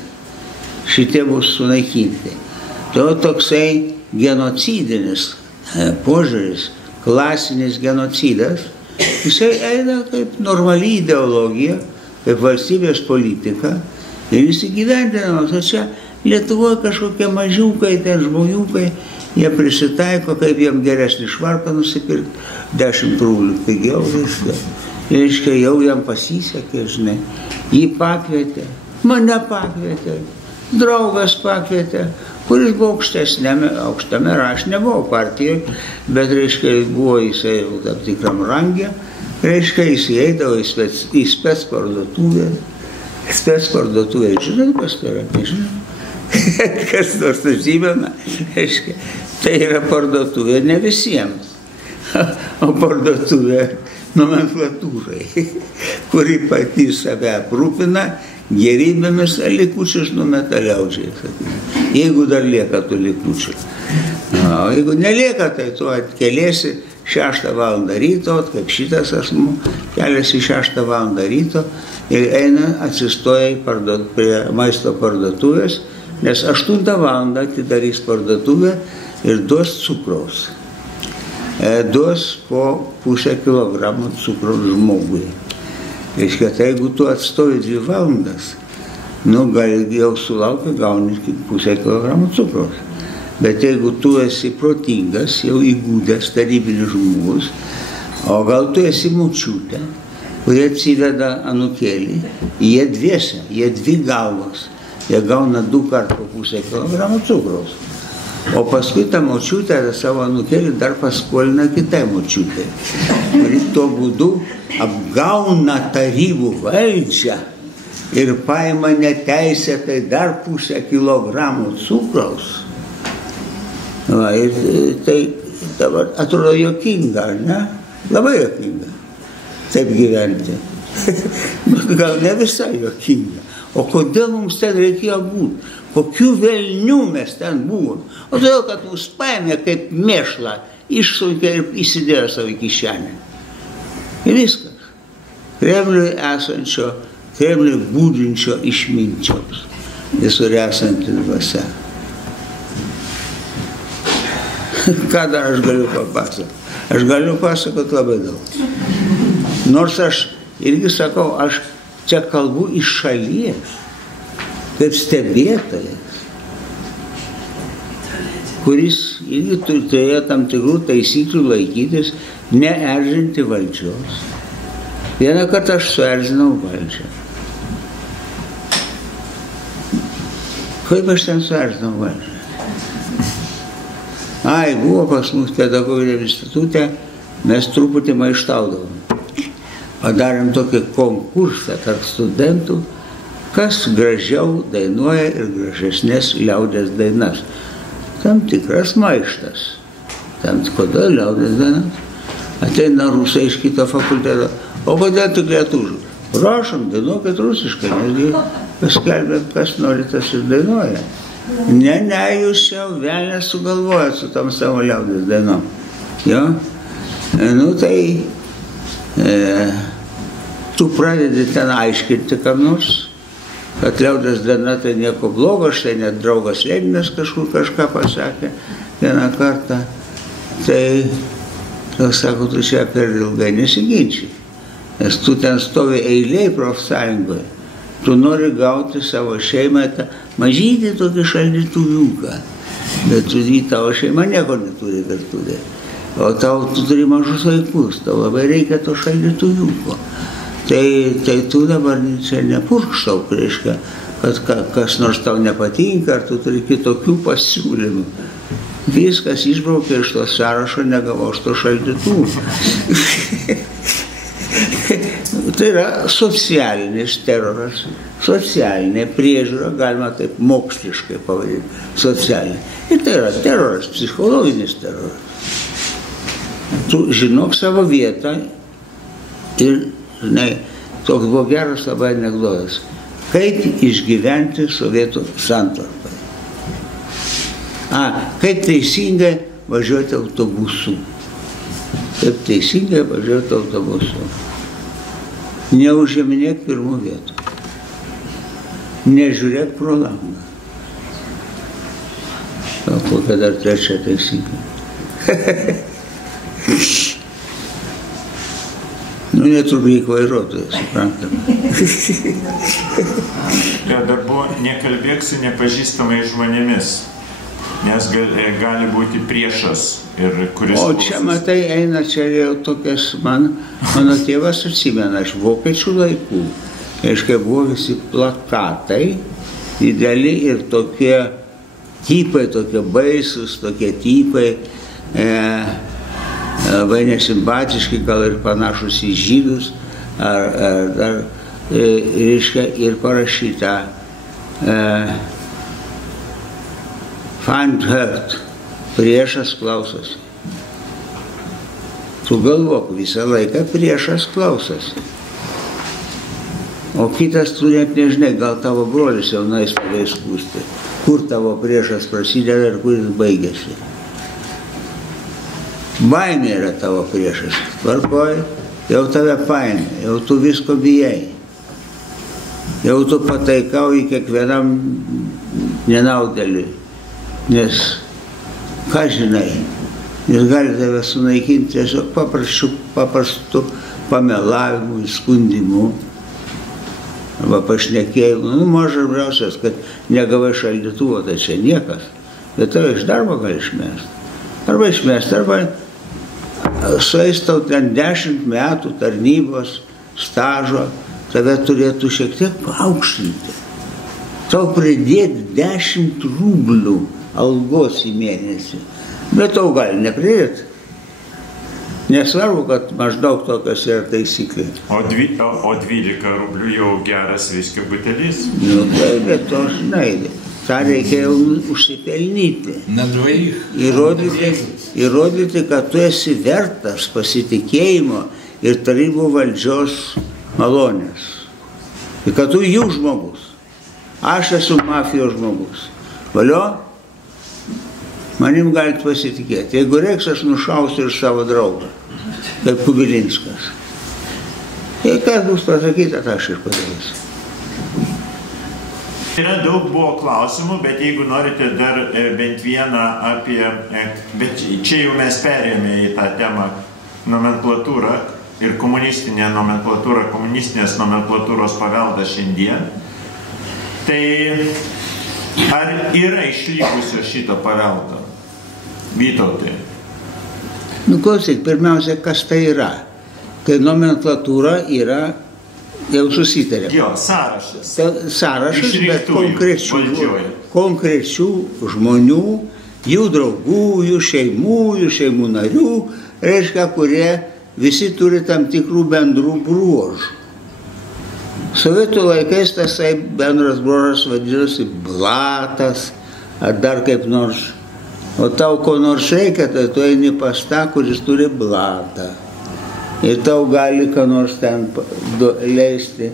Šitie bus sunaikinti. Tai toksai genocidinis požiūris, klasinis genocidas, jisai eina kaip normali ideologija, kaip valstybės politika ir jis įgyvendinamas. O čia Lietuvoje kažkokie mažiukai, ten žmoniukai, jie prisitaiko, kaip jiem geresnį švarką nusipirkti, 10 rublių pigiau viską. Reiškia, jau jam pasisekė, žinai. Jį pakvietė, mane pakvietė, draugas pakvietė, kuris buvo aukštame aš nebuvau partijoje, bet, reiškia, buvo jisai jau tam tikram rangė, reiškia, jis įeidavo į spec parduotuvę. Spec parduotuvė, žinai, kas tai yra, nežinau. Kas nors atsimena, reiškia, tai yra parduotuvė ne visiems, o parduotuvė nomenklatūrai, kuri pati save aprūpina gerybėmis, likučius numeta liaudžiai. Jeigu dar lieka tų likučių. O jeigu nelieka, tai tu atkeliesi 6 valandą ryto, kaip šitas asmuo, keliasi 6 valandą ryto ir eina, atsistoja prie maisto parduotuvės, nes 8 valandą atidarys parduotuvę ir duos cukraus. Duos po 0,5 kilogramo cukraus žmogui. Reiškia, tai jeigu tu atstovi 2 valandas, gali jau sulaukia, gauni 0,5 kilogramo cukraus. Bet jeigu tu esi protingas, jau įgūdęs tarybinis žmogus, o gal tu esi močiutė, kurie atsiveda anūkėlį, jie dviese, jie 2 galvos, jie gauna 2 kartų po 0,5 kilogramo cukraus. O paskui ta močiutė savo anūkėlį dar paskolina kitai močiutė, kuri tuo būdu apgauna tarybų valdžią ir paima neteisėtai dar 0,5 kilogramo cukraus. Va, ir tai dabar atrodo juokinga, ne? Labai juokinga taip gyventi. Gal ne visai juokinga. O kodėl mums ten reikėjo būti? Kokių velnių mes ten buvom? O todėl, kad mus paėmė kaip mėšlą, išsunkė ir įsidėjo savo kišenę. Ir viskas. Kremliui būdinčio išminčiaus, visur esanti dvasia. Ką dar aš galiu papasakoti? Aš galiu pasakoti labai daug. Nors aš irgi sakau, aš čia kalbu iš šalies, kaip stebėtojas, kuris irgi turėjo tam tikrų taisyklių laikytis, neeržinti valdžios. Vieną kartą aš suerzinau valdžią. Kaip aš ten suerzinau valdžią? Buvo pas mus pedagoginiam institute, mes truputį maištaudavom. Padarėm tokį konkursą tarp studentų, kas gražiau dainuoja ir gražesnės liaudės dainas. Tam tikras maištas. Kodėl liaudės dainas? Ateina rusai iš kito fakulteto. O kodėl tik lietuvių? Prašom, dainuokit rusiškai, nesgi paskelbėt, kas nori, tas ir dainuoja. Ne, jūs jau velnės sugalvojat su tam savo liaudės dainom. Jo? Tai tu pradedi ten aiškinti kam nors, kad liaudės daina tai nieko blogo, štai net draugas Leninas kažką pasakė vieną kartą. Tai sako, tu čia per ilgai nesiginčiai, nes tu ten stovi eilėj profsąjungoje, tu nori gauti savo šeimą tą mažytį tokį šaldytuviuką, bet į tavo šeimą nieko neturi virtuvėje. O tu turi mažus vaikus, tau labai reikia to šaldytuviuko. Tai tu dabar čia nepurkštauk, reiškia, kad kas nors tau nepatinka, ar tu turi kitokių pasiūlymų. Viskas išbraukė iš to sąrašo, negavau iš to šaldytuvų. Tai yra socialinis teroras, socialinė priežiūra, galima taip moksliškai pavadinti, socialinė. Ir tai yra teroras, psichologinis teroras. Tu žinok savo vietą ir, žinai, toks buvo geras labai anekdotas. Kaip išgyventi Sovietų santvarką? Kaip teisingai važiuoti autobusu. Kaip teisingai važiuoti autobusu. Neužėminėk pirmų vietų. Nežiūrėk pro langą. Gal kokia dar trečia teisingai. Netrukdyk vairuotojas, suprantama. Dar buvo, nekalbėk su nepažįstamais žmonėmis, nes gali būti priešas. O čia, matai, eina čia jau tokias, mano tėvas atsimena, iš vokiečių laikų. Aiškiai, buvo visi plakatai, dideli ir tokie tipai, tokie baisus, tokie tipai, labai nesimpatiški, gal ir panašus į žydus, reiškia, ir parašyta Feind hört, priešas klausosi. Tu galvok, visą laiką priešas klausosi. O kitas tu net nežinai, gal tavo brolis jau nueis tave skųsti, kur tavo priešas prasideda ir kur jis baigėsi. Baimė yra tavo priešas. Tvarkoj, jau tave paėmė, jau tu visko bijai. Jau tu pataikauji kiekvienam nenaudėliui. Nes, ką žinai, jis gali tave sunaikinti tiesiog paprastu pamelavimu, skundimu arba pašnekėjimu. Mažiausias, kad negavai šaldytuvo, tai čia niekas. Bet tave iš darbo gali išmesti. Arba išmesti, arba sueis tau ten 10 metų tarnybos stažo, tave turėtų šiek tiek paaukštinti. Tau pridėti 10 rublių algos į mėnesį. Bet tau gali nepridėti. Nesvarbu, kad maždaug tokios yra taisyklė. O 12 rublių jau geras viskio butelis. Tai, bet to žinai, tą reikėjo užsipelnyti. Įrodyti, kad tu esi vertas pasitikėjimo ir tarybų valdžios malonės. Ir kad tu jų žmogus. Aš esu mafijos žmogus. Valio? Manim galite pasitikėti. Jeigu reiks, aš nušausiu ir savo draugą, kaip Kubilinskas. Ir kas bus pasakyta, aš ir padarysiu. Yra daug buvo klausimų, bet jeigu norite dar bent vieną apie, bet čia jau mes perėjome į tą temą nomenklatūrą ir komunistinė nomenklatūra, komunistinės nomenklatūros paveldas šiandien, tai ar yra išlikusio šito paveldo? Vytautai. Klausyk, pirmiausia, kas tai yra? Tai nomenklatūra yra, jau susitarėm. Jo, sąrašas. Sąrašas, bet konkrečių žmonių, jų draugų, jų šeimų narių, reiškia, kurie visi turi tam tikrų bendrų bruožų. Sovietų laikais tasai bendras bruožas vadinosi blatas, ar dar kaip nors. O tau ko nors reikia, tai tu eini pas tą, kuris turi blatą. Ir tau gali ką nors ten leisti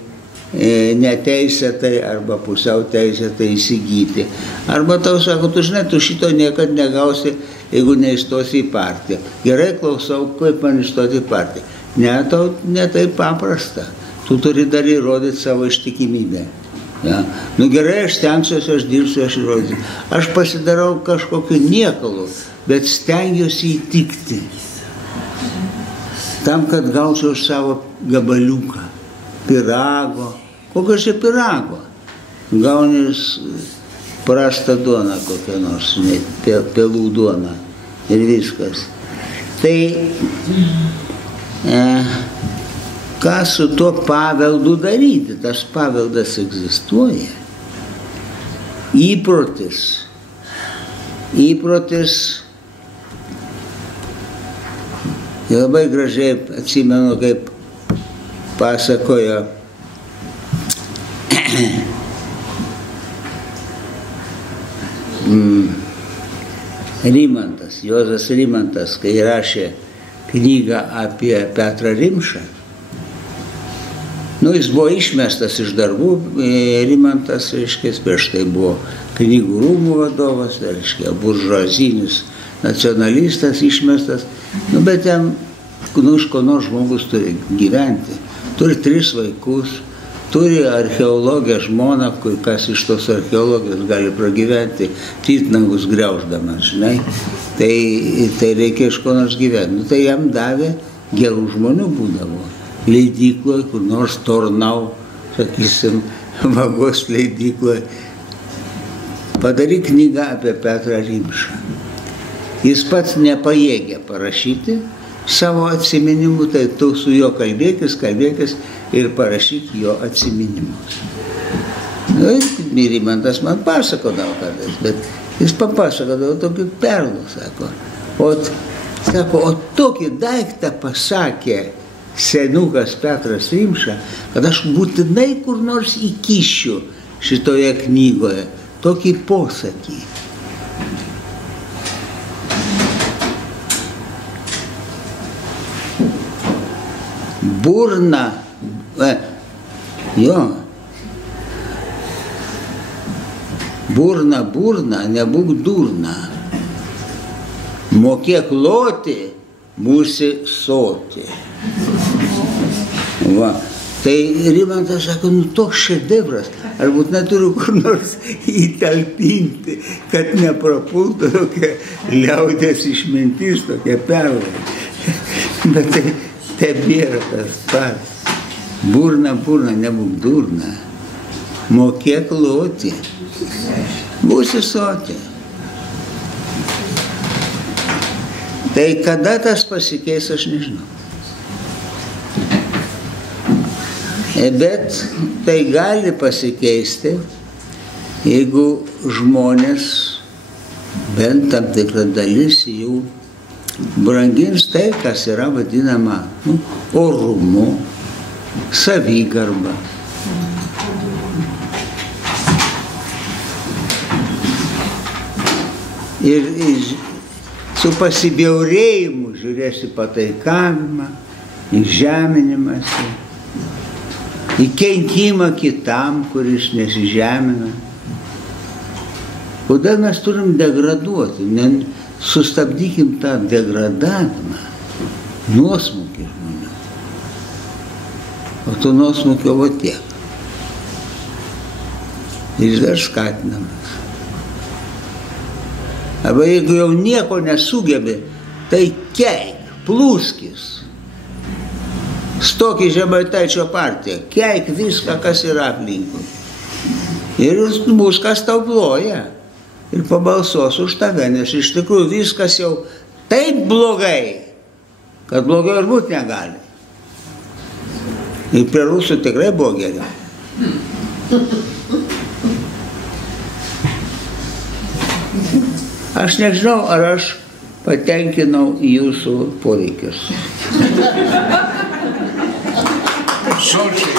neteisėtai arba pusiau teisėtai įsigyti. Arba tau sako, tu žinai, tu šito niekad negausi, jeigu neįstosi į partiją. Gerai, klausau, kaip man įstoti į partiją. Ne, tau ne taip paprasta. Tu turi dar įrodyti savo ištikimybę. Ja. Nu gerai, aš stengsiuosi, aš dirbsiu, aš įrodysiu. Aš pasidarau kažkokiu niekalu, bet stengiuosi įtikti. Tam, kad gaučiau savo gabaliuką, pirago. Kokio čia pirago? Gaunis prastą duoną kokią nors, pelų duoną ir viskas. Tai ką su tuo paveldu daryti? Tas paveldas egzistuoja. Įprotis Ir labai gražiai atsimenu, kaip pasakojo Rimantas, Juozas Rimantas, kai rašė knygą apie Petrą Rimšą. Jis buvo išmestas iš darbų, Rimantas, reiškia, prieš tai buvo knygų rūmų vadovas, reiškia, buržuazinis nacionalistas išmestas, bet ten, iš ko nors žmogus turi gyventi, turi 3 vaikus, turi archeologę žmoną, kur kas iš tos archeologijos gali pragyventi, titnagus griauždamas, žinai, tai reikia iš ko nors gyventi. Tai jam davė, gerų žmonių būdavo, leidykloje, kur nors Tornau, sakysim, Vagos leidykloje, padaryk knygą apie Petrą Rimšą. Jis pats nepajėgė parašyti savo atsiminimų, tai tu su juo kalbėkis ir parašyk jo atsiminimus. Ir Rimantas man pasakodavo kartais, bet jis papasakodavo tokių perlų, sako. O tokį daiktą pasakė senukas Petras Rimša, kad aš būtinai kur nors įkišiu šitoje knygoje tokį posakį. Burna, nebūk durna. Mokėk loti, būsi soti. Va. Tai Rimantas sako, toks šedevras, aš būtinai turiu kur nors įtalpinti, kad neprapultų tokia liaudės išmintis, tokia perla. Bet tai tebėra tas pats. Burna, nebūk durna. Mokėk loti, būsi soti. Tai kada tas pasikeis, aš nežinau. Bet tai gali pasikeisti, jeigu žmonės, bent tam tikra dalis jų, brangins tai, kas yra vadinama orumu, savigarba. Ir su pasibjaurėjimu žiūrėsi pataikavimą, į žeminimąsi, į kenkimą kitam, kuris nesižemina. Kodėl mes turim degraduoti? Sustabdykim tą degradavimą, nuosmukį žmonių. O to nuosmukio va tiek. Jis dar skatinamas. Arba jeigu jau nieko nesugebi, tai keik, plūskis. Stok į Žemaitaičio partiją, keik viską, kas yra aplinkui. Ir bus kas tau ploja. Ir pabalsuos už tave, nes iš tikrųjų viskas jau taip blogai, kad blogiau ir būti negali. Ir prie rusų tikrai buvo geriau. Aš nežinau, ar aš patenkinau jūsų poreikius. Sočiai.